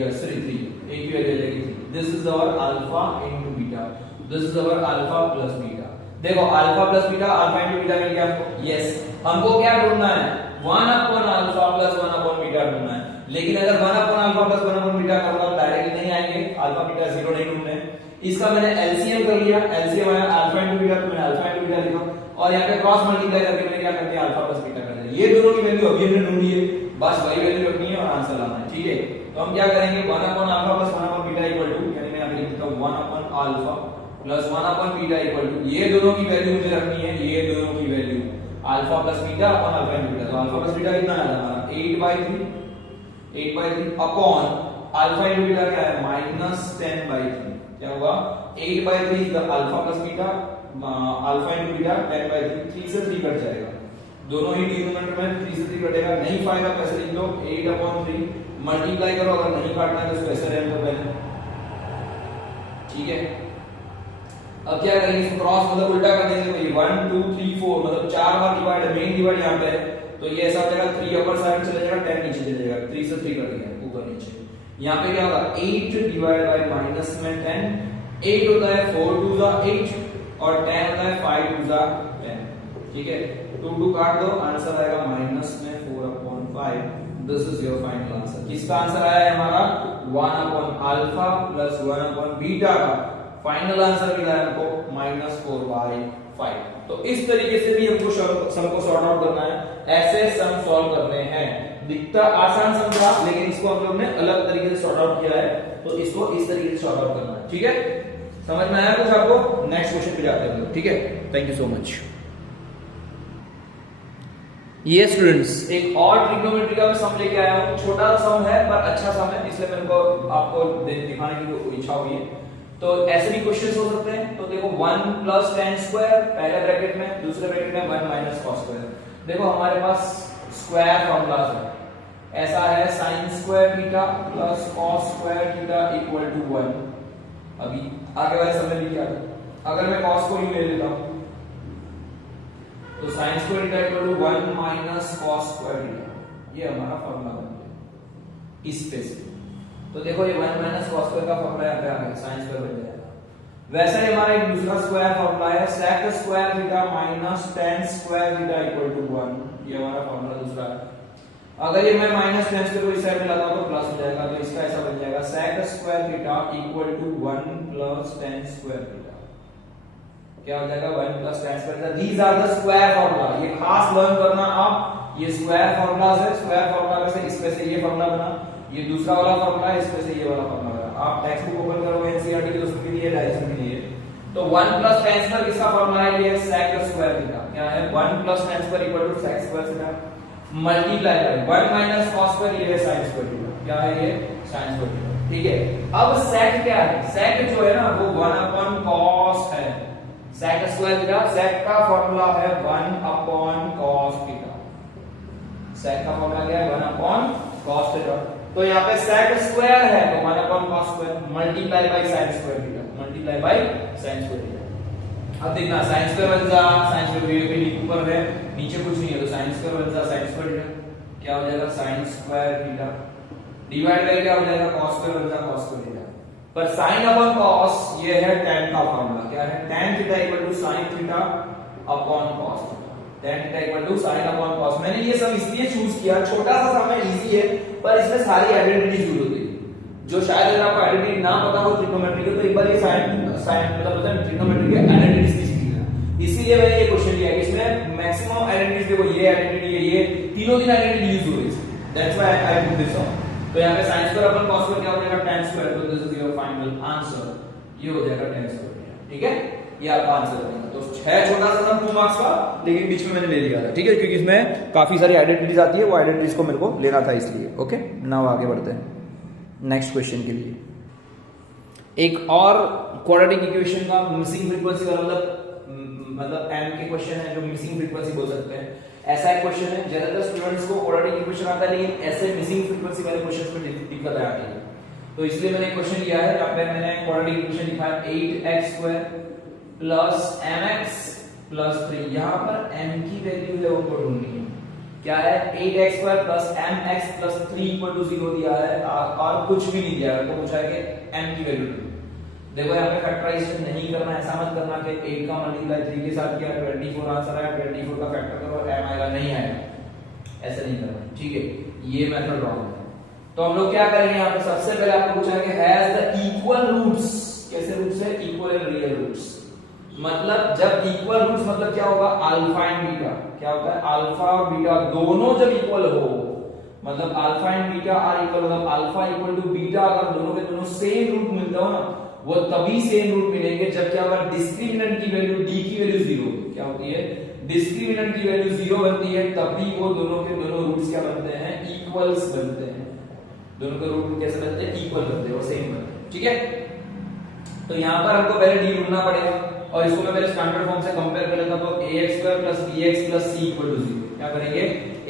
a की वैल्यू आएगी 3। This is our alpha into beta, this is our alpha plus beta. देखो alpha plus beta, alpha into beta मिल गया हमको, यस। हमको क्या ढूंढना है? 1 upon alpha plus 1 upon beta ढूंढना है। लेकिन अगर 1 upon alpha plus 1 upon beta करूंगा तो डायरेक्टली नहीं आएंगे, अल्फा बीटा 0 नहीं ढूंढने। इसका मैंने एलसीएम कर लिया, एलसीएम आया अल्फा इनटू बीटा, तो मैंने अल्फा इनटू बीटा लिखा, और यहां पे क्रॉस मल्टीप्लाई करके मैंने क्या कर दिया? अल्फा प्लस बीटा कर दिया। ये दोनों की वैल्यू अभी हमने ढूंढी है, बस वही वैल्यू रखनी है और आंसर लाना है, ठीक है। तो हम क्या करेंगे? 1 upon alpha plus 1 upon beta equal to, यानी मैं यहां पे लिख देता हूं 1 upon alpha plus 1 upon beta equal to, ये दोनों की वैल्यू मुझे रखनी है, ये दोनों की value alpha plus beta upon alpha into beta. तो अल्फा प्लस बीटा कितना आया हमारा? 8/3 अपॉन अल्फा इनटू बीटा क्या है? -10/3। क्या होगा? 8/3 is the alpha plus beta, alpha into beta 10/3, 3 से 3 कट जाएगा, दोनों ही डिनोमिनेटर में 3 से 3 कटेगा, नहीं पाएगा पैसे लिख लो 8/3, मल्टीप्लाई करो, अगर नहीं काटना है तो इसको ऐसे रहने दो पहले, ठीक है। अब क्या करेंगे? इसको क्रॉस मतलब उल्टा कर देंगे, तो ये 1 2 3 4 मतलब 4 बार डिवाइड है, मेन डिवाइड यहां पे है, तो ये ऐसा हो जाएगा 3 अपर साइड चला जाएगा, 10 नीचे चला जाएगा, 3 से 3 कट गया ऊपर नीचे। यहां पे क्या होगा? 8 डिवाइड बाय माइनस में 10, 8 होता है 4 2 जा 8 और 10 होता है 5 2 जा 10, ठीक है। 2 2 काट दो, आंसर आएगा माइनस में 4/5। This is your final answer. किसका आंसर आया है हमारा? 1 upon alpha plus 1 upon beta का फाइनल आंसर मिला है हमको -4/5। तो इस तरीके से भी हमको सम को सॉर्ट आउट करना है, ऐसे सम सॉल्व करने हैं। दिखता आसान सम था, लेकिन इसको हम लोग ने अलग तरीके से सॉर्ट आउट किया है, तो इसको इस तरीके से सॉर्ट आउट करना है, ठीक है। समझ में आया कुछ आपको? नेक्स्ट क्वेश्चन पे जाते हैं, ठीक है। Thank you so much. ये स्टूडेंट्स एक और ट्रिग्नोमेट्री का सम लेके आया हूं, छोटा सा सम है पर अच्छा सम है, इसलिए मेरे को आपको दिखाने की इच्छा हुई है। तो ऐसे भी क्वेश्चंस हो सकते हैं। तो देखो 1 प्लस tan स्क्वायर पहले ब्रैकेट में, दूसरे ब्रैकेट में 1 माइनस cos स्क्वायर। देखो हमारे पास स्क्वायर फॉर्मूला है, ऐसा है sin square theta plus cos square theta equal to 1। अभी आगे वाले समय लिखिए, अगर मैं cos को ही ले लेता हूं तो sin square theta equal to 1 minus cos square theta, ये हमारा फॉर्मूला बन गया इस पे से। तो देखो ये 1 माइनस cos स्क्वायर का फॉर्मूला यहां पे आ गया, sin स्क्वायर बन जाएगा। वैसे ही हमारा एक दूसरा स्क्वायर फॉर्मूला है sec square theta minus tan square theta equal to 1, ये हमारा फॉर्मूला दूसरा है। अगर ये मैं माइनस tan स्क्वायर को इस साइड में लाता हूं तो प्लस हो जाएगा, तो इसका ऐसा बन जाएगा sec square theta equal to 1 plus tan square theta. क्या हो जाएगा? 1 plus tan square theta. These are the square formula, ये खास लर्न करना आप, ये स्क्वायर फॉर्मूलाज है। स्क्वायर फॉर्मूला में से इसमें से ये फॉर्मूला बना, ये दूसरा वाला फॉर्मूला है, इसमें से ये वाला फॉर्मूला बना। आप टेक्स्ट बुक ओपन करोगे एनसीईआरटी की, उसमें भी ये डायरेक्शन में नहीं है। तो 1 प्लस tan स्क्वायर किसका फॉर्मूला है? ये sec स्क्वायर थीटा। क्या है? 1 plus tan square equal to sec square theta multiply by 1 minus cos square, ये है sin स्क्वायर थीटा। क्या है ये? sin स्क्वायर थीटा, ठीक है। अब sec क्या है? sec जो है ना वो 1 अपॉन cos है। sec स्क्वायर थीटा, sec का फॉर्मूला है 1 अपॉन cos थीटा। sec का फॉर्मूला क्या है? 1 अपॉन cos थीटा। तो यहाँ पे sec स्क्वायर है तो 1 upon cos square multiply by sin square theta, multiply bye sin square theta. अब देखना sin स्क्वायर बन जा, sin स्क्वायर ये भी ऊपर है, नीचे कुछ नहीं है, तो sin स्क्वायर बन जा sin स्क्वायर थीटा। क्या हो जाएगा? sin square theta divide by क्या हो जाएगा? cos स्क्वायर बन जा cos स्क्वायर थीटा। पर sin अपॉन cos ये है tan का फॉर्मूला। क्या है? tan theta equal to sin theta upon cos theta. tan theta equal to sin upon cos। मैंने ये सब इसलिए चूज किया, छोटा सा सम है, इजी है, पर इसमें सारी आइडेंटिटीज यूज होती है। जो शायद अगर आपको आइडेंटिटी ना पता हो ट्रिग्नोमेट्री के, तो एक बार ये साइन मतलब ट्रिग्नोमेट्री के आइडेंटिटीज की सीखना। इसीलिए मैंने ये क्वेश्चन लिया कि इसमें मैक्सिमम आइडेंटिटीज देखो, ये आइडेंटिटी है, ये तीनों दिन आइडेंटिटी यूज हो रही है, that's why I put this on. तो यहाँ पे sin square upon cos square क्या हो जाएगा tan स्क्वायर, तो this is your final answer, ये हो जाएगा tan स्क्वायर, ठीक है, ये आपका आंसर बनेगा। तो है छोटा सा 2 मार्क्स का, लेकिन बीच में मैंने ले लिया था, ठीक है, क्योंकि इसमें काफी सारी आइडेंटिटीज आती है, वो आइडेंटिटीज को मेरे को लेना था इसलिए। ओके, नाउ आगे बढ़ते हैं नेक्स्ट क्वेश्चन के लिए। एक और क्वाड्रेटिक इक्वेशन का मिसिंग फ्रीक्वेंसी वाला मतलब m के क्वेश्चन है जो मिसिंग फ्रीक्वेंसी बोल सकते हैं, ऐसा एक क्वेश्चन है। ज्यादातर स्टूडेंट्स को क्वाड्रेटिक इक्वेशन आता है, लेकिन ऐसे मिसिंग फ्रीक्वेंसी वाले क्वेश्चंस में दिक्कत आती है। तो इसलिए मैंने एक क्वेश्चन लिया है, यहाँ पे मैंने क्वाड्रेटिक इक्वेशन लिखा है 8x² प्लस mx प्लस 3। यहाँ पर m की वैल्यू है वो ढूंढनी है, क्या है 8x² plus mx plus 3 equal to 0 दिया है, और कुछ भी नहीं दिया है, तो पूछा है कि m की वैल्यू। देखो यहाँ पे फैक्टराइजेशन नहीं करना, ऐसा मत करना कि 8 का मल्टीप्लाई 3 के साथ किया 24 आंसर आया, 24 का फैक्टर करो m आएगा, नहीं आएगा, ऐसा नहीं करना, ठीक है, ये मेथड रॉन्ग है। तो हम लोग क्या करेंगे, यहाँ पे सबसे पहले आपको पूछा है कि हैज द इक्वल रूट्स, कैसे रूट्स है, इक्वल एंड रियल रूट्स। मतलब जब इक्वल रूट्स मतलब क्या होगा, अल्फा एंड बीटा, क्या होता है, अल्फा और बीटा दोनों जब इक्वल हो, मतलब alpha and beta are equal, मतलब अल्फा इक्वल टू बीटा, अगर दोनों के दोनों सेम रूट मिलता हो ना, वो तभी सेम रूट मिलेंगे जब क्या होगा, डिस्क्रिमिनेंट की वैल्यू डी की वैल्यू 0 क्या होती है, डिस्क्रिमिनेंट की वैल्यू 0 बनती है, तभी वो दोनों के दोनों रूट्स क्या बनते हैं, इक्वल्स बनते हैं। दोनों के रूट कैसे बनते हैं, इक्वल बनते हैं, वो सेम बनते हैं, ठीक है। तो यहाँ पर हमको पहले डी ढूंढना पड़ेगा, और इसको मैं पहले स्टैंडर्ड फॉर्म से कंपेयर कर लेता हूं, तो ax² + bx + c = 0। क्या करेंगे,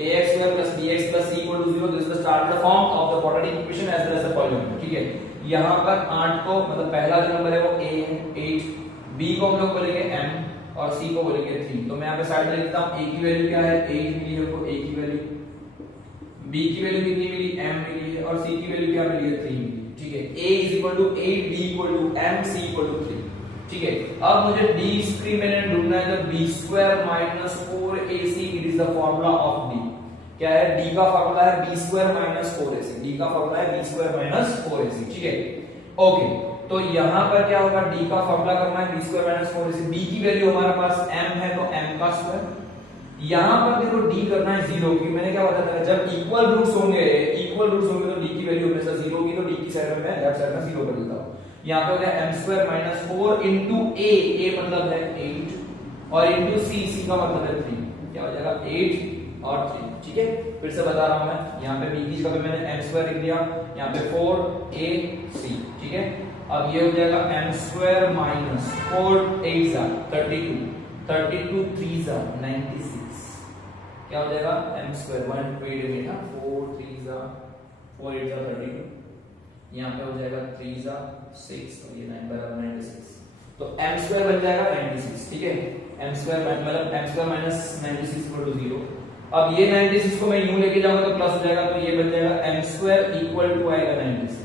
ax² + bx + c = 0, this is the standard form of the quadratic equation as well as the polynomial, ठीक है। यहाँ पर 8 को मतलब पहला जो नंबर है वो a है, 8, b को हम लोग बोलेंगे m और c को बोलेंगे 3। तो मैं यहाँ पे साइड में लिखता हूँ, a की वैल्यू क्या है, 8 मिली है, तो a की वैल्यू, b की वैल्यू कितनी मिली, m मिली है, और c की वैल्यू क्या मिली है, 3 मिली, ठीक है। a = 8, b = m, c = 3, ठीक है। अब मुझे डिस्क्रिमिनेंट ढूंढना है, तो b² - 4ac, it is the formula of d। क्या है, d का फार्मूला है b² - 4ac, d का फार्मूला है b² - 4ac, ठीक है, ओके। तो यहां पर क्या होगा, d का फार्मूला करना है b² - 4ac, b की वैल्यू हमारे पास m है, तो m का स्क्वायर। यहां पर देखो d करना है 0, क्योंकि मैंने क्या बताया था, जब इक्वल रूट्स होंगे तो d की वैल्यू हमेशा 0 की, तो d की साइड में लेफ्ट साइड में 0 कर देता हूं। यहाँ पे हो गया m² - 4 into a मतलब है 8, और into c का मतलब है 3, क्या हो जाएगा 8 और 3, ठीक है। फिर से बता रहा हूं मैं, यहाँ पे b की जगह पे मैंने m² लिख दिया, यहाँ पे 4ac, ठीक है। अब ये हो जाएगा m² - 4 8 32, 32 3 96, क्या हो जाएगा m², 1 वेट में ना, 4 3 4 8 32, यहाँ पे हो जाएगा 3 6 और ये 9 बराबर 96, तो m² बन जाएगा 96, ठीक है। m² मतलब m² - 96 = 0। अब ये 96 को मैं यूं लेके जाऊंगा तो प्लस हो जाएगा, तो ये बन जाएगा m² = आएगा 96।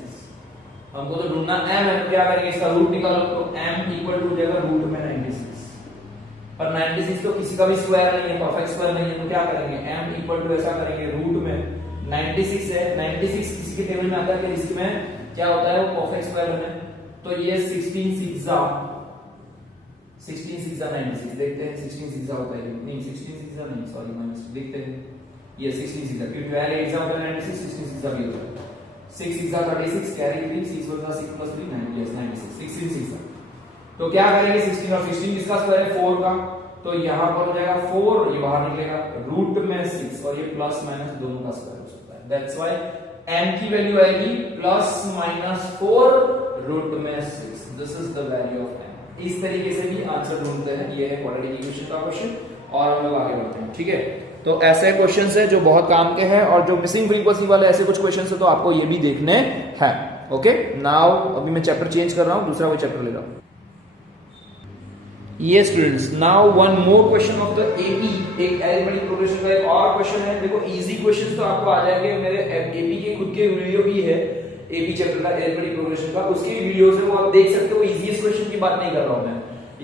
हमको तो ढूंढना m है, तो क्या करेंगे, इसका रूट निकालो, तो m = हो जाएगा रूट में 96, पर 96 तो किसी का भी स्क्वायर नहीं है, परफेक्ट स्क्वायर नहीं है, तो क्या करेंगे, m = ऐसा करेंगे, रूट में 96 है, 96 किसी के टेबल में आता है, इसमें क्या होता है, वो परफेक्ट स्क्वायर में, तो ये 16 6 96, देखते हैं 16 6 होता है, नहीं 16 6 नहीं, सॉरी माइनस, देखते हैं ये 16 6 क्योंकि 12 8 होता है 96, 16 6 भी होता है, 6 6 36 कैरी 3, 6 होता 6 + 3 9, यस 96, 16 6। तो क्या करेंगे, 16 और 16 किसका स्क्वायर है, 4 का, तो यहां पर हो जाएगा 4, ये बाहर निकलेगा, रूट में 6 और ये प्लस माइनस दोनों का स्क्वायर हो सकता है, दैट्स व्हाई m की वैल्यू आएगी +-4 रूट में 6, this is the value of m। इस तरीके से भी आंसर ढूंढते हैं, ये है क्वाड्रेटिक इक्वेशन का क्वेश्चन, और हम लोग आगे बढ़ते हैं, ठीक है। तो ऐसे क्वेश्चंस है जो बहुत काम के हैं, और जो मिसिंग फ्रीक्वेंसी वाले ऐसे कुछ क्वेश्चंस है तो आपको ये भी देखने हैं, ओके। नाउ अभी मैं चैप्टर चेंज कर रहा हूं, दूसरा कोई चैप्टर ले रहा हूं। ये students, now one more question of the AP, एक अरिथमेटिक प्रोग्रेशन का एक और क्वेश्चन है। देखो इजी क्वेश्चंस तो आपको आ जाएंगे, मेरे एपी के खुद के वीडियो भी है, एपी चैप्टर का अरिथमेटिक प्रोग्रेशन का, उसके भी वीडियोस है, वो आप देख सकते हो। इजीएस्ट क्वेश्चन की बात नहीं कर रहा हूं मैं,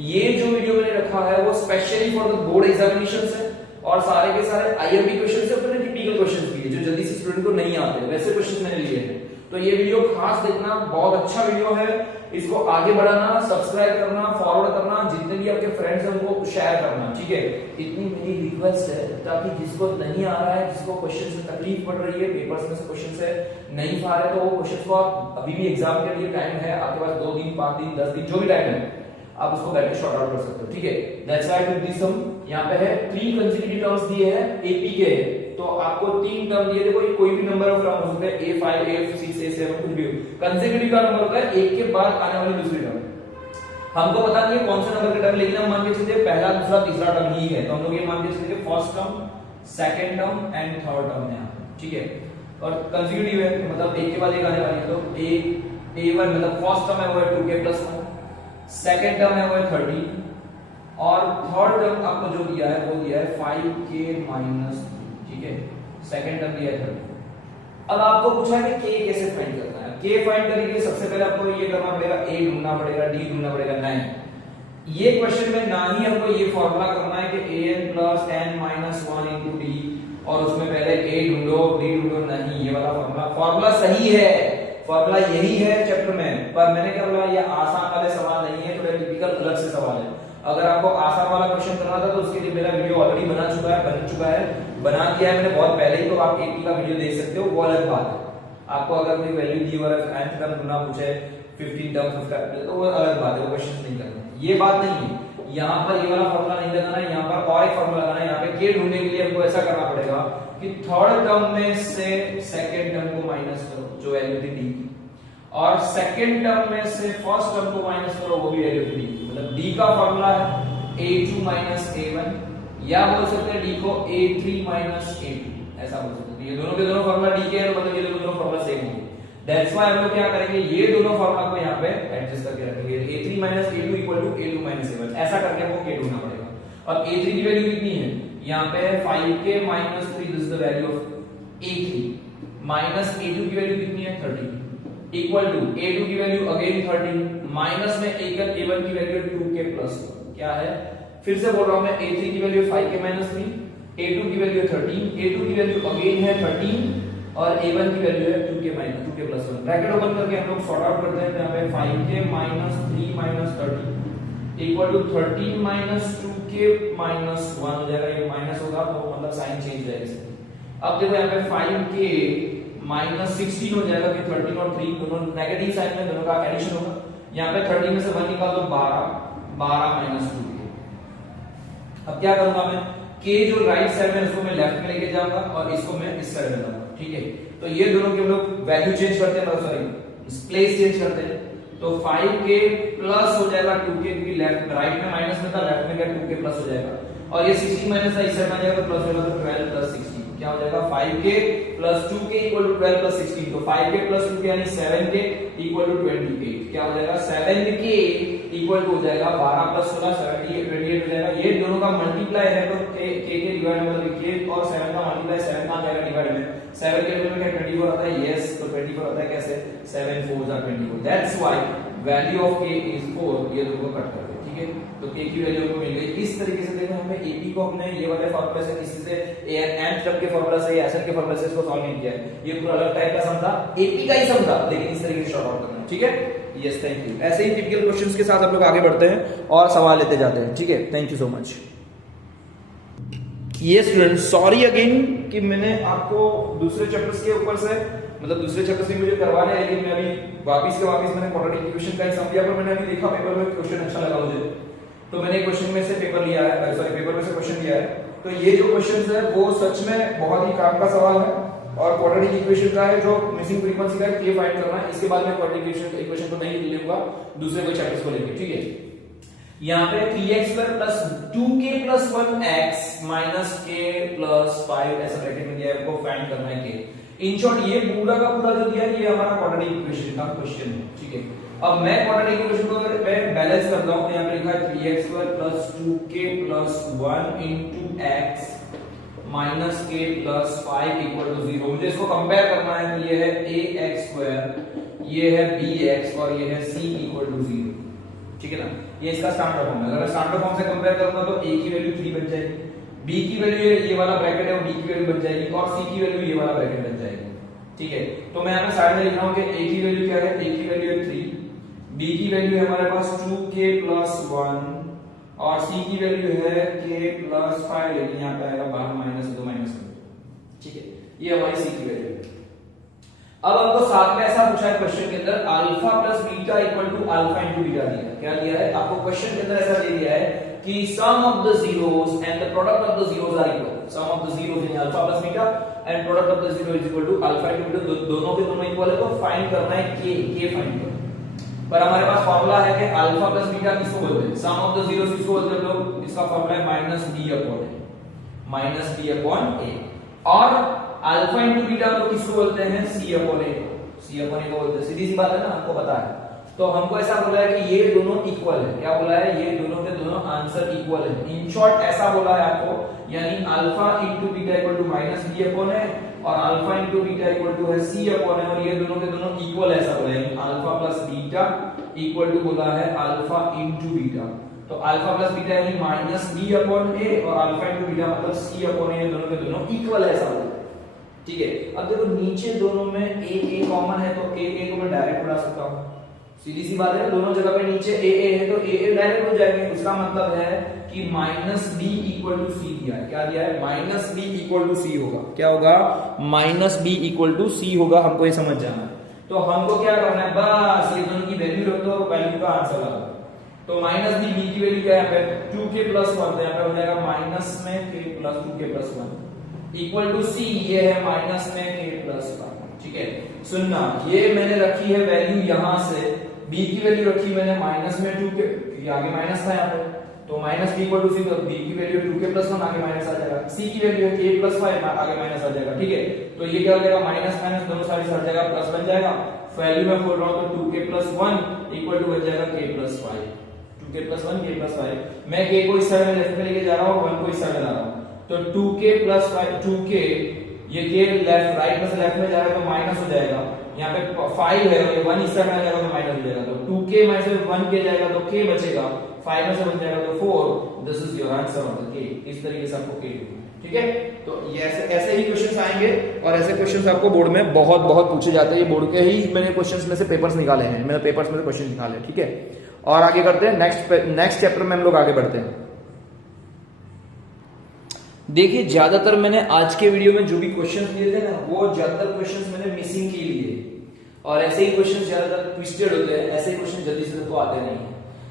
ये जो वीडियो मैंने रखा है वो specially for the board examinations है, और सारे के सारे आईएमपी क्वेश्चंस है, अपने टिपिकल क्वेश्चंस भी है जो जल्दी से स्टूडेंट को नहीं आते, वैसे क्वेश्चंस मैंने लिए हैं। तो ये वीडियो खास देखना, बहुत अच्छा वीडियो है, इसको आगे बढ़ाना, सब्सक्राइब करना, फॉरवर्ड करना, जितने भी आपके फ्रेंड्स हैं उनको शेयर करना, ठीक है। इतनी मेरी रिक्वेस्ट है ताकि जिसको नहीं आ रहा है, जिसको क्वेश्चन से तकलीफ पड़ रही है, पेपर्स में से क्वेश्चन से नहीं पा रहे, तो वो क्वेश्चन को आप अभी भी एग्जाम के लिए टाइम है आपके पास, 2 दिन 5 दिन 10 दिन जो भी टाइम है, आप उसको बैठ के शॉर्ट आउट कर सकते हो, ठीक है। दैट्स व्हाई टू दिस सम यहां पे है 3 कंसेक्यूटिव टर्म्स दिए हैं एपी के, तो आपको 3 टर्म दिए थे, कोई भी नंबर ऑफ टर्म हो सकता है, a5 a6 a7 कुछ भी हो। कंसेक्यूटिव का नंबर होता है एक के बाद आने वाली दूसरी टर्म। हमको पता नहीं है कौन से नंबर के टर्म, लेकिन हम मान के चलते पहला दूसरा तीसरा टर्म ही है, तो हम लोग ये मान के चलते first term second term and third term है, ठीक है। और कंसेक्यूटिव है मतलब एक के बाद एक आने वाली है, तो a1 मतलब फर्स्ट टर्म है वो है 2k + 1, सेकंड टर्म है वो है 30, और थर्ड टर्म आपको जो दिया है वो दिया है 5k - 3, ठीक है। सेकंड टर्म दिया है 30। अब आपको पूछा है कि k कैसे फाइंड करना है। k फाइंड करने के लिए सबसे पहले आपको ये करना पड़ेगा, a ढूंढना पड़ेगा, d ढूंढना पड़ेगा। नहीं, ये क्वेश्चन में ना ही हमको ये फॉर्मूला करना है कि an + n - 1 * d और उसमें पहले a ढूंढो d ढूंढो, नहीं, ये वाला फॉर्मूला सही है, फॉर्मूला यही है चैप्टर में, पर मैंने क्या बोला, ये आसान वाले सवाल नहीं है, थोड़े टिपिकल अलग से सवाल है। अगर आपको आसान वाला क्वेश्चन करना था तो उसके लिए मेरा वीडियो ऑलरेडी बन चुका है मैंने बहुत पहले ही, तो आप एपी का वीडियो देख सकते हो, वो अलग बात है। आपको अगर कोई वैल्यू दी हुआ है, nth टर्म ढूंढना पूछे, 15 टर्म 15, तो वो अलग बात है, वो क्वेश्चन नहीं करना, ये बात नहीं है। यहाँ पर ये वाला फॉर्मूला नहीं लगाना है, यहाँ पर और एक फॉर्मूला लगाना है। यहाँ पे k ढूंढने के लिए हमको ऐसा करना पड़ेगा कि थर्ड टर्म में से सेकंड टर्म को माइनस करो, जो वैल्यू थी d की, और सेकंड टर्म में से फर्स्ट टर्म को माइनस करो, वो भी वैल्यू थी d। मतलब d का फॉर्मूला है a2 - a1, या बोल सकते हैं d को a3 - a2, ऐसा बोल सकते हैं। ये दोनों के दोनों फॉर्मूला d के हैं, मतलब ये दोनों फॉर्मूला सेम होंगे। दैट्स व्हाई हम लोग क्या करेंगे, ये दोनों फॉर्मूला को यहाँ पे एडजस्ट करके रखेंगे, a3 - a2 = a2 - a1, ऐसा करके हमको k ढूंढना पड़ेगा। अब a3 की वैल्यू कितनी है, यहाँ पे 5k - 3, this is the value of a3, minus a2 की वैल्यू कितनी है 30, इक्वल टू a2 की वैल्यू अगेन 30, माइनस में a1 की वैल्यू 2k + 1, क्या है, फिर से बोल रहा हूं मैं, a3 की वैल्यू 5k - 3, a2 की वैल्यू 13, a2 की वैल्यू अगेन है 13 और a1 की वैल्यू है 2k + 1। ब्रैकेट ओपन करके हम लोग सॉर्ट आउट करते हैं, तो यहां पे 5k - 3 - 30 इक्वल टू 13 - 2k - 1 हो जाएगा, ये माइनस होगा तो मतलब साइन चेंज हो जाएगा। अब देखो यहां पे 5k - 16 हो जाएगा, कि 13 और 3 दोनों नेगेटिव साइन में, दोनों का एडिशन होगा। यहां पे 30 में से 1 निकाल दो, 12 - 2। अब क्या करूंगा मैं, k जो राइट साइड में उसको मैं लेफ्ट में लेके जाऊंगा और इसको मैं इस साइड में लाऊंगा, ठीक है। तो ये दोनों के हम लोग वैल्यू चेंज करते हैं, सॉरी प्लेस चेंज करते हैं, तो 5k प्लस हो जाएगा 2k, क्योंकि लेफ्ट राइट में माइनस में था, लेफ्ट में क्या 2k प्लस हो जाएगा, और ये 16 माइनस था, इस साइड में आ जाएगा, प्लस होगा तो 12 + 16, क्या हो जाएगा 5k + 2k = 12 + 16, तो 5k + 2k यानी 7k = 28, क्या हो जाएगा 7k इक्वल टू हो जाएगा 12 + 16 28 हो जाएगा। ये दोनों का मल्टीप्लाई है, तो k के डिवाइड में, मतलब k और 7 का मल्टीप्लाई 7 का आ जाएगा डिवाइड में, 7 के डिवाइड में क्या 24 आता है, यस, तो 24 आता है, कैसे 7 4s are 24, that's why value of k is 4, ये दोनों को कट कर दो, ठीक है। तो k की वैल्यू हमको मिल गई। इस तरीके से देखो, हमने एपी को हमने ये वाले फार्मूले से, किसी से nth टर्म के फार्मूला से या एसएन के फार्मूला से इसको सॉल्व नहीं किया है, ये पूरा अलग टाइप का सम था, एपी का ही सम था, लेकिन इस तरीके से शॉर्ट आउट करना है, ठीक है। Yes, thank you. ऐसे ही टिपिकल क्वेश्चंस के साथ हम लोग आगे बढ़ते हैं और सवाल लेते जाते हैं, ठीक है। Thank you so much. ये स्टूडेंट, सॉरी अगेन कि मैंने आपको दूसरे चैप्टर्स के ऊपर से, मतलब दूसरे चैप्टर से मुझे करवाना है, लेकिन मैं अभी वापस मैंने क्वाड्रेटिक इक्वेशन का ही सम दिया, पर मैंने अभी देखा पेपर में क्वेश्चन अच्छा लगा मुझे, तो मैंने क्वेश्चन में से पेपर लिया है, सॉरी पेपर में से क्वेश्चन लिया है। तो ये जो क्वेश्चन है वो सच में बहुत ही काम का सवाल है, और क्वाड्रेटिक इक्वेशन का है, जो मिसिंग फ्रीक्वेंसी का है, k फाइंड करना है। इसके बाद मैं क्वाड्रेटिक इक्वेशन को नहीं लूंगा, दूसरे कोई चैप्टर्स को लेंगे, ठीक है। यहाँ पे 3x² + 2k + 1x - k + 5 ऐसा ब्रैकेट में दिया है, आपको फाइंड करना है k। इन शॉर्ट ये पूरा का पूरा जो दिया है, ये हमारा क्वाड्रेटिक इक्वेशन का क्वेश्चन है, ठीक है। अब मैं क्वाड्रेटिक इक्वेशन को अगर मैं बैलेंस करता हूं, तो यहाँ पे लिखा है 3x² + 2k + 1 * x - k + 5 = 0। मुझे इसको कंपेयर करना है, तो ये है ax², ये है bx और ये है c = 0, ठीक है ना। ये इसका स्टैंडर्ड फॉर्म है। अगर स्टैंडर्ड फॉर्म से कंपेयर करूंगा तो a की वैल्यू 3 बन जाएगी, b की वैल्यू ये वाला ब्रैकेट है, और d की वैल्यू बन जाएगी, और c की वैल्यू ये वाला ब्रैकेट बन जाएगी, ठीक है, तो मैं यहाँ पे साइड में लिख रहा हूँ कि a की वैल्यू क्या है, a की वैल्यू है 3, b की वैल्यू है हमारे पास 2k + 1 और c की वैल्यू है k + 5, लेकिन यहाँ पे आएगा बाहर -2 -2। ठीक है, ये हमारी c की वैल्यू है। अब हमको साथ में ऐसा पूछा है क्वेश्चन के अंदर alpha plus beta equal to alpha into beta दिया है। क्या दिया है आपको क्वेश्चन के अंदर, ऐसा दे दिया है कि sum of the zeros and the product of the zeros are equal, sum of the zeros in alpha plus beta and product of the zero is equal to alpha into beta, दोनों के दोनों equal है, तो find करना है k find करो। पर हमारे पास फार्मूला है कि अल्फा प्लस बीटा किसको बोलते हैं, सम ऑफ द जीरोस किसको बोलते हैं लोग, इसका फार्मूला है -b/a और अल्फा इनटू बीटा तो किसको बोलते हैं, c/a को बोलते हैं। सीधी सी बात है ना, आपको पता है। तो हमको ऐसा बोला है कि ये दोनों इक्वल है, क्या बोला है, ये दोनों के दोनों आंसर इक्वल है। इन शॉर्ट ऐसा बोला है आपको, यानी alpha into beta equal to -b/a और alpha into beta equal to है c/a और ये दोनों के दोनों इक्वल है, ऐसा बोला है। Alpha plus beta equal to बोला है अल्फा इनटू बीटा, तो अल्फा प्लस बीटा यानी -b/a और अल्फा इनटू बीटा मतलब c/a, ये दोनों के दोनों इक्वल है, ऐसा बोला। ठीक है, अब देखो नीचे दोनों में a कॉमन है, तो a को मैं डायरेक्ट बढ़ा सकता हूं, सीधी सी बात है। दोनों जगह पे नीचे a है तो a डायरेक्ट हो जाएंगे। उसका मतलब है कि -b/c दिया है। क्या दिया है, -b/c होगा। क्या होगा, -b/c होगा। हमको ये समझ जाना है। तो हमको क्या करना है, बस ये दोनों की वैल्यू रख दो और वैल्यू का आंसर लगा दो। तो -b की वैल्यू क्या है, यहाँ पे 2k + 1, तो यहाँ पे हो जाएगा माइनस में k + 2k + 1 equal to c, ये है माइनस में k + 1। ठीक है, सुनना, ये मैंने रखी है वैल्यू यहां से, b की वैल्यू रखी मैंने माइनस में 2k, क्योंकि आगे माइनस था यहाँ पे, तो -b = c, तो b की वैल्यू 2k + 1 आगे माइनस आ जाएगा, c की वैल्यू है k + 5 आगे माइनस आ जाएगा। ठीक है, तो ये क्या हो जाएगा, माइनस माइनस दोनों साइड हट जाएगा, प्लस बन जाएगा। वैल्यू में बोल रहा हूं तो 2k + 1 इक्वल टू बन जाएगा k + 5, 2k + 1 k + 5। मैं k को इस साइड में लेफ्ट में लेके जा रहा हूं, 1 को इस साइड में ला रहा हूं, तो 2k + 5, 2k, ये k लेफ्ट राइट में से लेफ्ट में जा रहा है तो माइनस हो जाएगा। यहाँ पे 5 है और ये 1 इस साइड में आ जाएगा तो माइनस हो जाएगा, तो 2k में से 1 k जाएगा तो k बचेगा, 5 में से बन जाएगा तो 4। This is your answer of the k। इस तरीके से आपको k, ठीक है। तो ये ऐसे ही क्वेश्चंस आएंगे और ऐसे क्वेश्चंस आपको बोर्ड में बहुत बहुत पूछे जाते हैं। ये बोर्ड के ही मैंने क्वेश्चंस में से पेपर्स निकाले हैं, मैंने पेपर्स में से क्वेश्चन निकाले हैं। ठीक है, और आगे करते हैं नेक्स्ट चैप्टर में हम लोग आगे बढ़ते हैं। देखिए, ज्यादातर मैंने आज के वीडियो में जो भी क्वेश्चंस लिए थे ना, वो ज्यादातर क्वेश्चंस मैंने मिसिंग के लिए, और ऐसे ही क्वेश्चंस ज्यादातर ट्विस्टेड होते हैं, ऐसे क्वेश्चन जल्दी से तो आते नहीं है।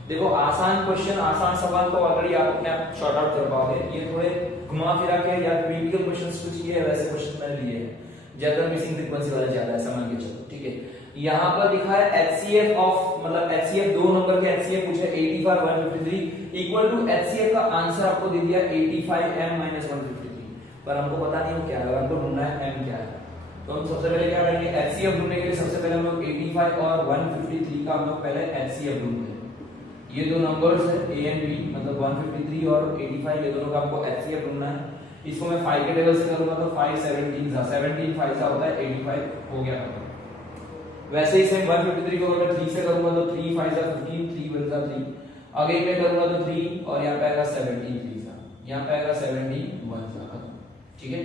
देखो, आसान क्वेश्चन, आसान सवाल तो ऑलरेडी आप अपने आप शॉर्ट आउट कर पाओगे। ये थोड़े घुमा फिरा के या क्रिटिकल क्वेश्चंस कुछ ये वैसे क्वेश्चन मैंने लिए हैं, ज्यादा मिसिंग फ्रीक्वेंसी वाला ज्यादा है, समझ के चलो। ठीक है, यहाँ पर लिखा है HCF ऑफ, मतलब HCF 2 नंबर के HCF पूछे 85 153 इक्वल टू HCF का आंसर आपको दे दिया 85m - 153, पर हमको पता नहीं वो क्या है, हमको ढूंढना है m क्या है। तो हम सबसे पहले क्या करेंगे, HCF ढूंढने के लिए सबसे पहले हम लोग 85 और 153 का हम लोग पहले HCF ढूंढते हैं। ये दो नंबर्स है a एंड b, मतलब 153 और 85, ये दोनों का आपको HCF ढूंढना है। इसको मैं 5 के टेबल से करूंगा तो 5 17 5 सा होता है 85 हो गया। वैसे ही सेम 153 को अगर 3 से करूंगा तो 3 5 सा 15, 3 1 सा 3, अगेन में करूंगा तो 3 और यहाँ पे आएगा 17 3 सा, यहाँ पे आएगा 17 1 सा। ठीक है,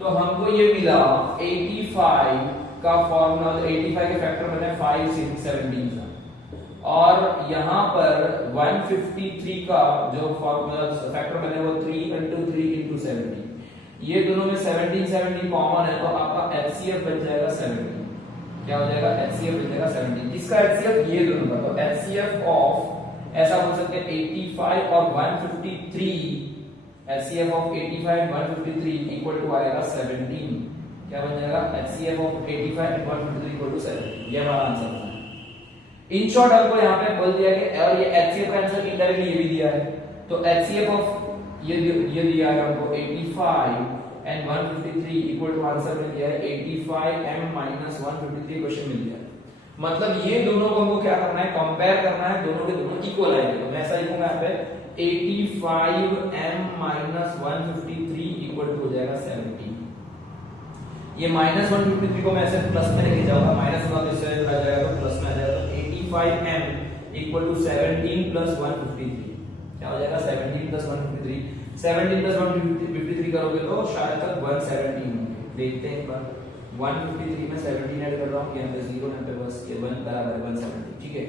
तो हमको ये मिला 85 का फॉर्मूला, 85 के फैक्टर बने 5 6 17 सा, और यहाँ पर 153 का जो फॉर्मूला फैक्टर बने वो 3 × 3 × 17। ये दोनों में 17 17 कॉमन है, तो आपका HCF बन जाएगा 17। क्या हो जाएगा, HCF बन जाएगा 17। इसका HCF ये दोनों का, तो HCF ऑफ ऐसा बोल सकते हैं 85 और 153, HCF of 85 and 153 equal to आएगा 17। क्या बन जाएगा, HCF of 85 and 153 equal to 17। ये हमारा आंसर है। इन शॉर्ट हमको यहाँ पे बोल दिया कि, और ये HCF का आंसर इनडायरेक्टली ये भी दिया है, तो HCF ऑफ ये दिया है हमको 85 and 153 इक्वल टू आंसर मिल गया है 85m - 153 क्वेश्चन मिल गया। मतलब ये दोनों को हमको क्या करना है, कंपेयर करना है, दोनों के दोनों इक्वल आएंगे। तो मैं ऐसा लिखूंगा यहाँ पे 85m - 153 इक्वल टू हो जाएगा 17। ये -153 को मैं ऐसे प्लस में लेके जाऊंगा, माइनस का तो इससे आ जाएगा तो प्लस में आ जाएगा, तो 85m इक्वल टू 17 + 153। क्या हो जाएगा, 17 + 153। 17 + 153 करोगे तो शायद तक 117 होंगे। देखते हैं एक बार, 153 में 17 ऐड कर रहा हूँ, यहाँ पे 0, यहाँ पे बस ये 1 बराबर 170, ठीक है।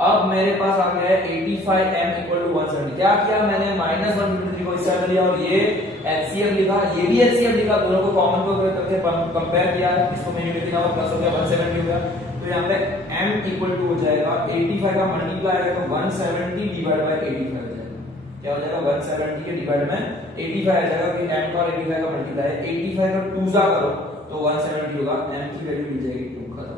अब मेरे पास आ गया है 85m इक्वल टू 170। क्या किया मैंने, -153 को इस साइड लिया और ये एचसीएफ लिखा, ये भी एचसीएफ लिखा, दोनों को कॉमन को करके कंपेयर किया, इसको मैंने लिखा और प्लस हो गया 170 हो गया। तो यहाँ पे m इक्वल टू हो जाएगा 85 का मल्टीप्लाई आएगा तो 170 डिवाइड बाय 85 हो जाएगा। क्या हो जाएगा, 170 के डिवाइड में 85 आ जाएगा, कि m का और 85 का मल्टीप्लाई है, 85 का 2 सा करो तो 170 होगा, m की वैल्यू मिल जाएगी 2, खत्म।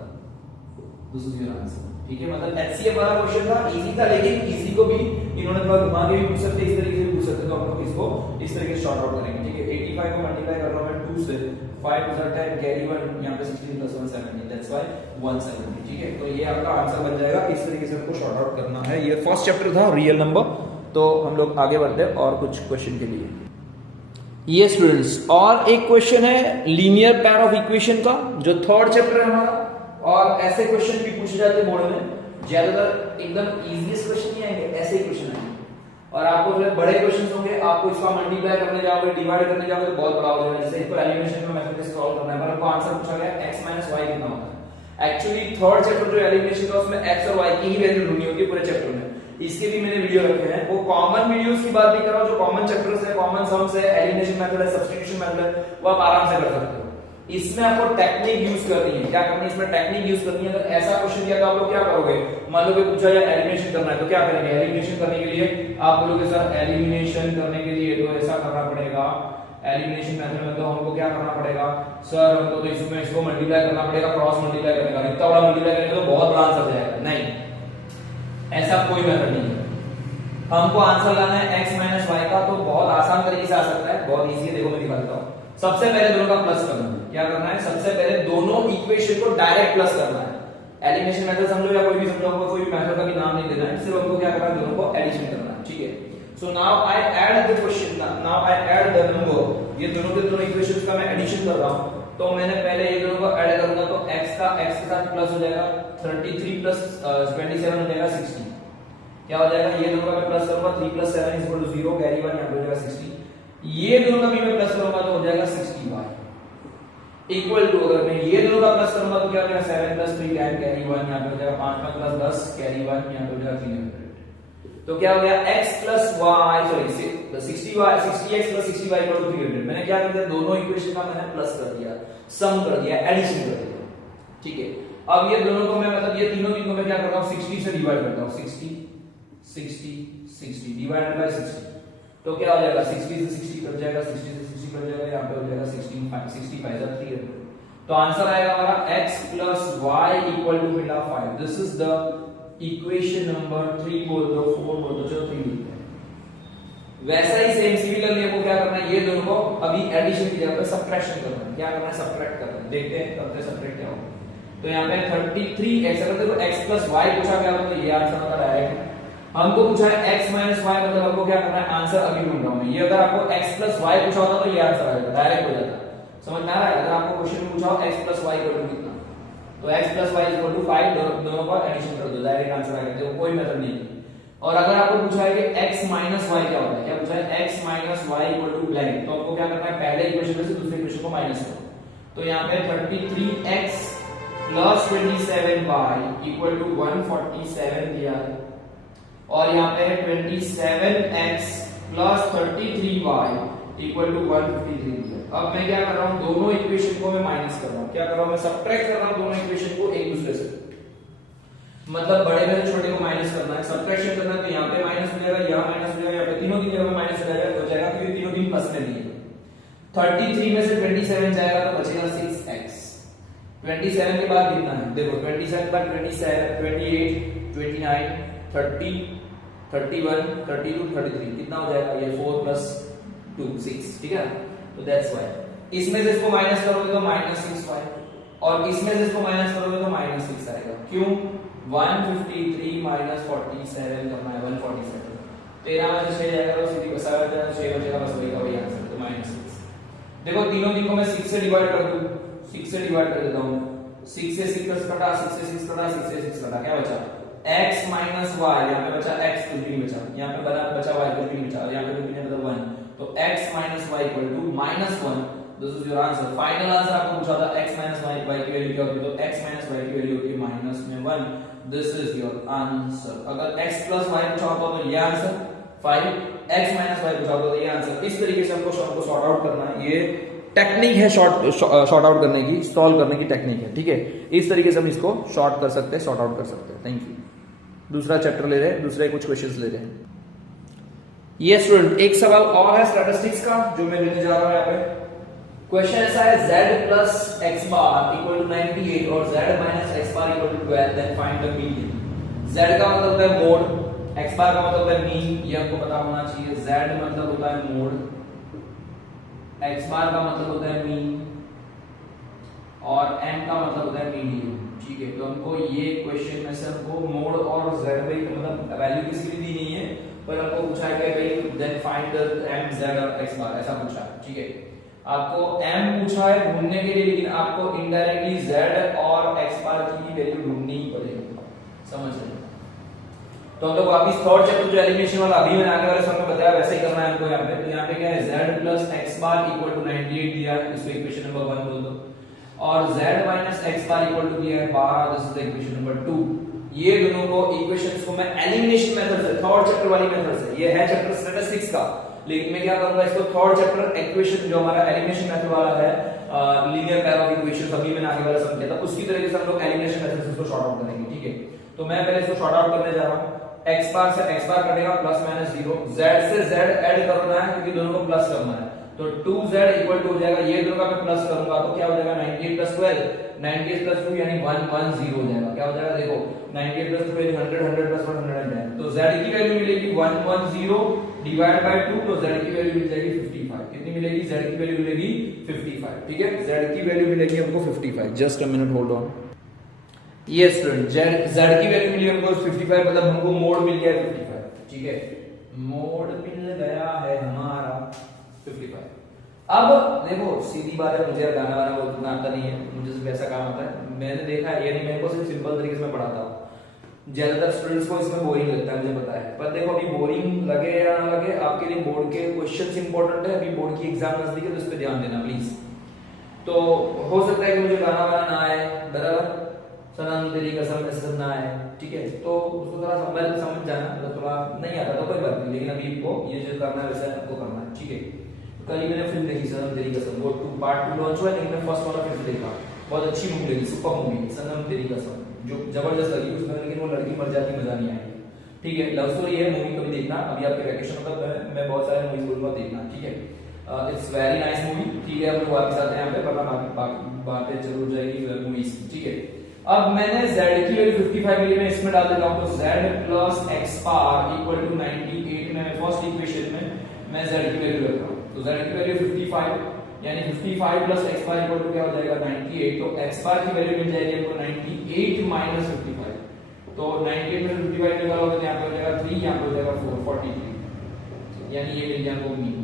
दिस इज योर आंसर, ठीक है। मतलब एचसीएफ वाला क्वेश्चन था, इजी था, लेकिन इजी को भी इन्होंने थोड़ा घुमा के भी पूछ सकते, इस तरीके से भी पूछ सकते, तो हम लोग इसको इस तरीके से शॉर्ट आउट करेंगे, ठीक है। 85 को मल्टीप्लाई कर रहा हूं मैं 2 से, 5 * 10 कैरी 1, यहां पे 16 + 170, दैट्स व्हाई 170, ठीक है। तो ये आपका आंसर बन जाएगा, इस तरीके से आपको शॉर्ट आउट करना है। ये फर्स्ट चैप्टर था रियल नंबर। तो हम लोग आगे बढ़ते हैं और कुछ क्वेश्चन के लिए। ये स्टूडेंट्स, और एक क्वेश्चन है लीनियर पेयर ऑफ इक्वेशन का, जो थर्ड चैप्टर है हमारा, और ऐसे क्वेश्चन भी पूछे जाते हैं बोर्ड में, ज्यादातर एकदम इजीएस्ट क्वेश्चन नहीं आएंगे, ऐसे ही क्वेश्चन आएंगे, और आपको फिर बड़े क्वेश्चंस होंगे, आपको इसका मल्टीप्लाई करने जाओगे, डिवाइड करने जाओगे तो बहुत बड़ा हो जाएगा। जैसे इसको एलिमिनेशन में मेथड से सॉल्व करना है, पर आपको आंसर पूछा गया x - y कितना होता है। एक्चुअली थर्ड चैप्टर जो एलिमिनेशन का, उसमें x और y की ही वैल्यू ढूंढनी होती है पूरे चैप्टर में। इसके भी मैंने वीडियो रखे हैं, वो कॉमन वीडियोस की बात नहीं कर रहा हूं, जो कॉमन चैप्टर्स है, कॉमन सम्स है, एलिमिनेशन मेथड है, सब्स्टिट्यूशन मेथड है, वो आप आराम से कर सकते हो। इसमें आपको टेक्निक यूज करनी है। क्या करनी है इसमें, टेक्निक यूज करनी है। अगर ऐसा क्वेश्चन दिया तो आप लोग क्या करोगे, मान लो कि पूछा जाए एलिमिनेशन करना है, तो क्या करेंगे, एलिमिनेशन करने के लिए आप बोलोगे सर एलिमिनेशन करने के लिए तो ऐसा करना पड़ेगा, एलिमिनेशन मेथड में तो हमको क्या करना पड़ेगा सर, हमको तो इसमें इसको मल्टीप्लाई करना पड़ेगा, क्रॉस मल्टीप्लाई करने का, इतना बड़ा मल्टीप्लाई करेंगे तो बहुत बड़ा आंसर जाएगा। नहीं, ऐसा कोई मेथड नहीं है। हमको आंसर लाना है x - y का, तो बहुत आसान तरीके से आ सकता है, बहुत इजी है। देखो मैं दिखाता हूं। सबसे पहले दोनों का प्लस करना है। क्या करना है, सबसे पहले दोनों इक्वेशन को डायरेक्ट प्लस करना है। एलिमिनेशन मेथड समझो या कोई भी समझो, कोई भी मेथड का भी नाम नहीं देना है, सिर्फ हमको क्या करना है, दोनों को एडिशन करना है, ठीक है। So now I add the question, now I add the number, ये दोनों के दोनों इक्वेशंस का मैं एडिशन कर रहा हूं। तो मैंने पहले ये दोनों को ऐड करूंगा तो x का x के साथ प्लस हो जाएगा, 33 + 27 हो जाएगा 60। क्या हो जाएगा, ये दोनों का मैं प्लस करूंगा, 3 + 7 = 0, कैरी 1 यहां पे हो जाएगा 60। ये दोनों का भी मैं प्लस करूंगा तो हो जाएगा 60y इक्वल टू, अगर मैं ये दोनों का प्लस करूंगा तो क्या हो जाएगा, 7 + 3 10 कैरी 1 यहां पे हो जाएगा 5 + 10 कैरी 1 यहां पे हो जाएगा 300। तो क्या हो गया, x + y sorry 60x + 60y = 300। मैंने क्या कर दिया, दोनों इक्वेशन का मैंने प्लस कर दिया, सम कर दिया, एडिशन कर दिया, ठीक है। अब ये दोनों को मैं, मतलब ये तीनों को मैं क्या करता हूं, 60 से डिवाइड करता हूं, 60 60 60 डिवाइडेड बाय 60। तो क्या हो जाएगा, 60 से 60 कट जाएगा, 60 से 60 कट जाएगा, यहां पे हो जाएगा 65 = 300। तो आंसर आएगा हमारा x + y = मिला 5। This is the equation number 3 बोल दो, 4 बोल दो, चलो 3 लिखते हैं। वैसा ही सेम सिमिलरली हमको क्या करना है, ये दोनों को अभी एडिशन की जगह पे सब्ट्रैक्शन करना है। क्या करना है, सब्ट्रैक्ट करना है। देखते हैं करते सब्ट्रैक्ट क्या होगा। तो यहां पे 33x, अगर देखो x + y पूछा गया तो ये आंसर होगा डायरेक्ट। हमको पूछा है x - y, मतलब हमको क्या करना है, आंसर अभी ढूंढ रहा हूं मैं। ये अगर आपको x + y पूछा होता तो ये आंसर आएगा, डायरेक्ट हो जाता। समझ में आ रहा है, अगर आपको क्वेश्चन में पूछा हो x + y = कितना, तो x + y = 5, दोनों का एडिशन कर दो, डायरेक्ट आंसर आएगा, देखो कोई मेथड नहीं है। और अगर आपको पूछा है कि x - y क्या होता है, क्या पूछा है, x - y = ब्लैंक, तो आपको क्या करना है, पहले इक्वेशन में से दूसरे इक्वेशन को माइनस करो। तो यहां पे 33x + 27y = 147 दिया है, और यहाँ पे 27x + 33y = 153 दिया। अब मैं क्या कर रहा हूँ, दोनों इक्वेशन को मैं माइनस कर रहा हूँ। क्या कर रहा हूँ, मैं सब्ट्रैक्ट कर रहा हूँ दोनों इक्वेशन को एक दूसरे से, मतलब बड़े में से छोटे को माइनस करना है, सब्ट्रैक्शन करना है। तो यहाँ पे माइनस हो जाएगा, यहाँ माइनस हो जाएगा, यहाँ पे तीनों की जगह माइनस हो जाएगा, क्योंकि तीनों दिन प्लस में नहीं है। 33 में से 27 जाएगा तो बचेगा 6x। 27 के बाद कितना है, देखो 27 के बाद 27 28 29 30 31 32 33 कितना हो जाएगा, ये 4 + 2 6, ठीक है। तो दैट्स व्हाई इसमें से इसको माइनस करोगे तो -6y, और इसमें से इसको माइनस करोगे तो -6 आएगा। क्यों, 153 - 47 करना है, 147। 13 में से 6 जाएगा तो सीधी 6 बचेगा, बस वही का वही आंसर, तो -6। देखो तीनों दिन को मैं 6 से डिवाइड कर दूं, 6 से डिवाइड कर देता हूं, 6 से 6 कटा, 6 से 6 कटा, 6 से 6 कटा, क्या बचा, x - y, यहाँ पे बचा x कुछ भी नहीं बचा, यहाँ पे बचा y कुछ भी नहीं बचा, और यहाँ पे कुछ भी नहीं, मतलब 1। तो x - y = -1, this is your answer. Final answer आपको पूछा था x माइनस y की वैल्यू क्या होती है, तो x माइनस y की वैल्यू होती है माइनस में 1। This is your answer. अगर x प्लस y पूछा होता तो ये आंसर 5, x माइनस y पूछा होता तो ये आंसर। इस तरीके से हमको सॉर्ट आउट करना है। ये टेक्निक है शॉर्ट आउट करने की, सॉल्व करने की टेक्निक है, ठीक है। इस तरीके से हम इसको शॉर्ट कर सकते हैं, सॉर्ट आउट कर सकते हैं। Thank you. दूसरा चैप्टर ले रहे हैं, दूसरे कुछ क्वेश्चंस ले रहे हैं। ये स्टूडेंट एक सवाल और है स्टैटिस्टिक्स का जो मैं लेने जा रहा हूं यहाँ पे। क्वेश्चन ऐसा है z plus x bar equal to 98 और z minus x bar equal to 12, then find the mean. z का मतलब होता है मोड, x बार का मतलब होता है मीन, ये हमको पता होना चाहिए। z मतलब होता है मोड, x बार का मतलब होता है मीन और m का मतलब होता है मीडियन, ठीक है। तो हमको ये क्वेश्चन में से हमको मोड और z मतलब वैल्यू किसी भी दी नहीं है, पर हमको पूछा है कि भाई then find the m z और x बार, ऐसा पूछा है, ठीक है। आपको m पूछा है ढूंढने के लिए, लेकिन आपको इनडायरेक्टली z और x बार की वैल्यू ढूंढनी ही पड़ेगी, समझ रहे हैं। तो हम लोग वापस थर्ड चैप्टर जो एलिमिनेशन वाला अभी मैंने आगे वाले समय में बताया वैसे ही करना है हमको यहाँ पे। तो यहाँ पे क्या है, z plus x bar equal to 98 दिया है, इसको इक्वेशन नंबर 1 बोल दो, और z minus x bar equal to दिया है 12, this is the equation number 2। ये दोनों को इक्वेशंस को मैं एलिमिनेशन मेथड से, थर्ड चैप्टर वाली मेथड से, ये है चैप्टर स्टैटिस्टिक्स का, लेकिन मैं क्या करूंगा इसको थर्ड चैप्टर इक्वेशन जो हमारा एलिमिनेशन मेथड वाला है, लीनियर पेयर ऑफ इक्वेशंस, अभी मैंने आगे वाला समझाया था, उसकी तरीके से हम लोग एलिमिनेशन मेथड से इसको शॉर्ट आउट करेंगे, ठीक है। तो मैं पहले इसको शॉर्ट आउट करने जा रहा हूं। x बार से x बार कटेगा प्लस माइनस 0, z से z ऐड करना है क्योंकि दोनों को प्लस करना है, तो 2z इक्वल टू हो जाएगा, ये दोनों का मैं प्लस करूंगा तो क्या हो जाएगा 98 प्लस 12, 98 प्लस 2 यानी 110 हो जाएगा। क्या हो जाएगा देखो 98 प्लस 2 यानी 100, 100 प्लस 1 110, तो z की वैल्यू मिलेगी 110 डिवाइड बाय 2, तो z की वैल्यू मिल जाएगी 55। कितनी मिलेगी, z की वैल्यू मिलेगी 55, ठीक है। z की वैल्यू मिलेगी हमको 55। Just a minute, hold on. ये स्टूडेंट z की वैल्यू मिली हमको 55, मतलब हमको मोड मिल गया 55, ठीक है। मोड मिल गया है हमारा 55। अब देखो सीधी बात है, मुझे गाना वाना बहुत उतना आता नहीं है, मुझे सिर्फ ऐसा काम आता है, मैंने देखा है, ये नहीं मेरे को सिर्फ सिंपल तरीके से मैं पढ़ाता हूँ। ज्यादातर स्टूडेंट्स को इसमें बोरिंग लगता है, मुझे पता है, पर देखो अभी बोरिंग लगे या ना लगे, आपके लिए बोर्ड के क्वेश्चंस इंपॉर्टेंट है, अभी बोर्ड की एग्जाम नजदीक है, तो इस पे ध्यान देना प्लीज। तो हो सकता है कि मुझे गाना वाना ना आए, बराबर, सनम तेरी कसम ऐसा ना आए, ठीक है, तो उसको थोड़ा समझ जाना, मतलब थोड़ा नहीं आता तो कोई बात नहीं, लेकिन अभी को ये जो करना है वैसा आपको करना है, ठीक है। कल ही मैंने फिल्म देखी सनम तेरी कसम, वो पार्ट 2 लॉन्च हुआ, लेकिन मैं फर्स्ट वाला फिर से देखा, बहुत अच्छी मूवी लगी, सुपर मूवी सनम तेरी कसम, जो जबरदस्त लगी उसमें, लेकिन वो लड़की मर जाती, मजा नहीं आएगी, ठीक है। लव स्टोरी है, मूवी कभी देखना, अभी आपके वैकेशन होगा, मैं बहुत सारे मूवीज बोलूंगा, देखना, ठीक है। इट्स वेरी नाइस मूवी, ठीक है। हम लोग वापस आते हैं यहाँ पे, वरना बातें जरूर जाएगी मूवीज, ठीक है। अब मैंने z की वैल्यू 55 मिली, मैं इसमें डाल देता हूं, तो z plus x bar equal to 98 में फर्स्ट इक्वेशन में मैं z की वैल्यू रख रहा हूं, तो z की वैल्यू 55 यानी 55 plus x bar equal to क्या हो जाएगा 98, तो x बार की वैल्यू मिल जाएगी हमको 98 माइनस 55, तो 98 में 55 निकालोगे तो यहां पे हो जाएगा 3, यहां पे हो जाएगा 4, 43, यानी ये मिल गया हमको मीन।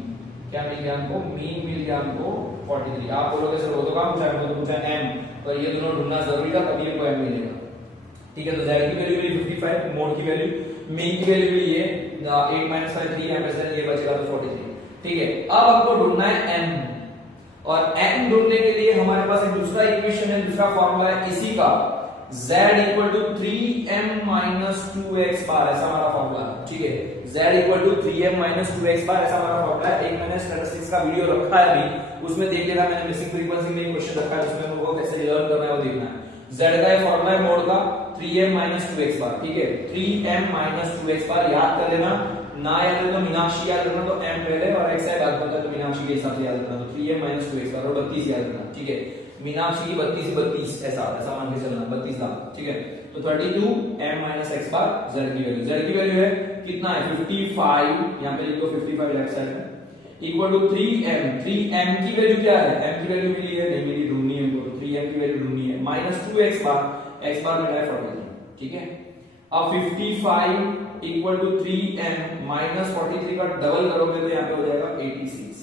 क्या मिल गया हमको, मीन मिल गया हमको 43। आप बोलोगे सर वो तो काम पूछा है, वो तो पूछा है m, पर ये दोनों ढूंढना जरूरी था, तभी हमको m मिलेगा, ठीक है। तो z की वैल्यू मिली 55, मोड की वैल्यू, मीन की वैल्यू मिली ये 8 माइनस 5 3, यहां पे से ये बचेगा तो 43, ठीक है। अब हमको ढूंढना है m, और m ढूंढने के लिए हमारे पास एक दूसरा इक्वेशन है, दूसरा फार्मूला है इसी का, z equal to 3m minus 2x bar, ऐसा हमारा फार्मूला है, ठीक है। z equal to 3m minus 2x bar, ऐसा हमारा फार्मूला है। एक मैंने स्टैटिस्टिक्स का वीडियो रखा है अभी, उसमें देख लेना, मैंने मिसिंग फ्रीक्वेंसी में क्वेश्चन रखा है, उसमें हम लोगों को कैसे लर्न करना है वो देखना है। z का ये फार्मूला है मोड का 3m माइनस 2x बार, ठीक है। 3m माइनस 2x बार याद कर लेना, ना याद हो तो मीनाक्षी याद रखना, तो m पहले और x है बाद में, तो मीनाक्षी के हिसाब से याद रखना, तो 3m माइनस 2x बार और 32 याद रखना, ठीक है। मीनाक्षी की 32 ऐसा मान के चलना, 32 लाख, ठीक है। तो 32 m माइनस x बार, z की वैल्यू है कितना है 55, यहां पे लिख दो 55 लेफ्ट साइड में, इक्वल टू 3m की वैल्यू क्या है, m की वैल्यू मिली है, नहीं मिली, ढूंढनी है हमको, तो 3m की वैल्यू ढूंढनी है, माइनस 2x बार, x बार मिला है 43, ठीक है। अब 55 इक्वल टू 3m माइनस 43 का डबल करोगे तो यहां पे हो जाएगा 86,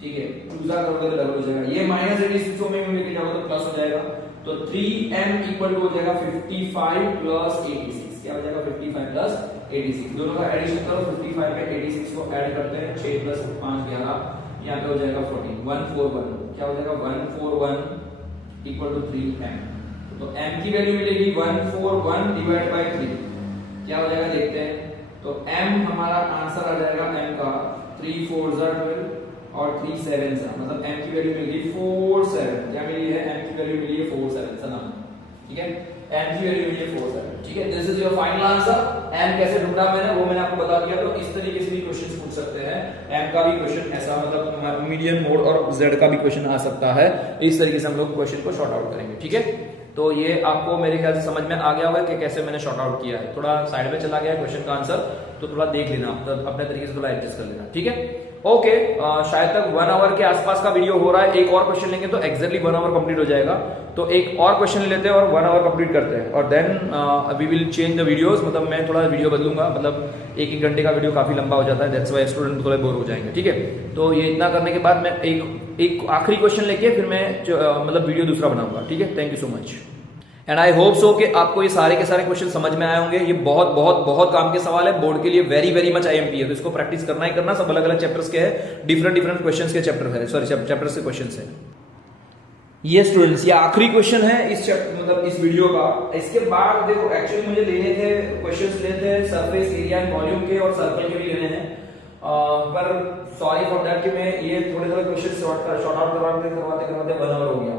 ठीक है। चूजा करोगे तो डबल हो जाएगा, ये माइनस 86 को में लेके जाओगे तो प्लस हो जाएगा, तो 3m इक्वल टू हो जाएगा 55 प्लस 86, क्या हो जाएगा 55 प्लस 86, दोनों का एडिशन करो, 55 में 86 को ऐड करते हैं, 6 प्लस 5 11, यहाँ पे हो जाएगा 14, 141 क्या हो जाएगा 141 इक्वल टू 3m। तो m की वैल्यू मिलेगी 141 डिवाइड बाय 3, क्या हो जाएगा देखते हैं। तो m हमारा आंसर आ जाएगा m का 3 4 12 और 3 7 मतलब m की वैल्यू मिल गई 47, क्या मिली है m की वैल्यू मिली है 47 सना, ठीक है m की वैल्यू मिली है 47, ठीक है। This is your final answer. m कैसे ढूंढा मैंने वो मैंने आपको बता दिया। तो इस तरीके से भी क्वेश्चंस पूछ सकते हैं, m का भी क्वेश्चन ऐसा मतलब मीडियन मोड और z का भी क्वेश्चन आ सकता है। इस तरीके से हम लोग क्वेश्चन को शॉर्ट आउट करेंगे, ठीक है। तो ये आपको मेरे ख्याल से समझ में आ गया होगा कि कैसे मैंने शॉर्ट आउट किया है। थोड़ा साइड में चला गया है क्वेश्चन का आंसर, तो थोड़ा देख लेना, अपने तरीके से थोड़ा एडजस्ट कर लेना, ठीक है। ओके, शायद तक 1 आवर के आसपास का वीडियो हो रहा है। एक और क्वेश्चन लेंगे तो एक्जैक्टली 1 आवर कंप्लीट हो जाएगा। तो एक और क्वेश्चन लेते हैं और 1 आवर कंप्लीट करते हैं, और then we will change the videos. मतलब मैं थोड़ा वीडियो बदलूंगा, मतलब एक घंटे का वीडियो काफी लंबा हो जाता है, दैट्स व्हाई स्टूडेंट थोड़े बोर हो जाएंगे, ठीक है। तो ये इतना करने के बाद मैं एक आखिरी क्वेश्चन लेके फिर मैं मतलब वीडियो दूसरा बनाऊंगा, ठीक है। Thank you so much and I hope so कि आपको ये सारे के सारे क्वेश्चन समझ में आए होंगे। ये बहुत बहुत बहुत काम के सवाल है, बोर्ड के लिए वेरी वेरी मच आईएमपी है, तो इसको प्रैक्टिस करना ही करना। सब अलग अलग चैप्टर्स के हैं, डिफरेंट डिफरेंट क्वेश्चंस के चैप्टर है, सॉरी चैप्टर्स के क्वेश्चंस हैं। ये स्टूडेंट्स ये आखिरी क्वेश्चन है इस चैप्टर मतलब इस वीडियो का। इसके बाद देखो एक्चुअली मुझे लेने थे क्वेश्चंस लेने थे सरफेस एरिया एंड वॉल्यूम के और सर्कल के भी लेने हैं, पर सॉरी फॉर दैट कि मैं ये थोड़े थोड़े क्वेश्चन शॉर्ट आउट करवाते 1 आवर हो गया।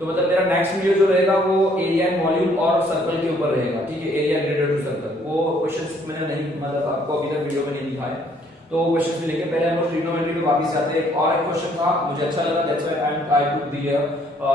तो मतलब मेरा नेक्स्ट वीडियो जो रहेगा वो एरिया एंड वॉल्यूम और सर्कल के ऊपर रहेगा, ठीक है। एरिया ग्रेटर टू सर्कल, वो क्वेश्चंस मैंने नहीं मतलब आपको अभी तक वीडियो में नहीं दिखाए, तो क्वेश्चंस लेके पहले हम लोग ट्रिग्नोमेट्री पे वापस जाते हैं। और एक क्वेश्चन था मुझे अच्छा लगा, that's why I took the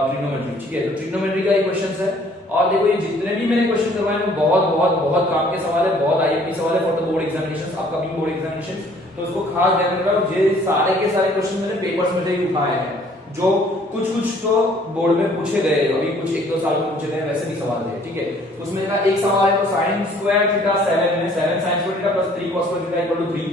trigonometry, ठीक है। तो ट्रिग्नोमेट्री का एक क्वेश्चन है, और देखो ये जितने भी मैंने क्वेश्चन करवाए हैं बहुत बहुत बहुत काम के सवाल है, बहुत आईएमपी सवाल है for the board examinations, upcoming board examinations. तो उसको खास ध्यान रखना, ये सारे के सारे क्वेश्चन मैंने पेपर्स में से ही उठाए हैं, जो कुछ तो बोर्ड में पूछे गए, अभी कुछ 1-2 साल में पूछे गए वैसे भी सवाल थे, ठीक है। उसमें का एक सवाल है तो sin स्क्वायर थीटा 7 में 7 sin square theta plus 3 cos square theta equal to 3,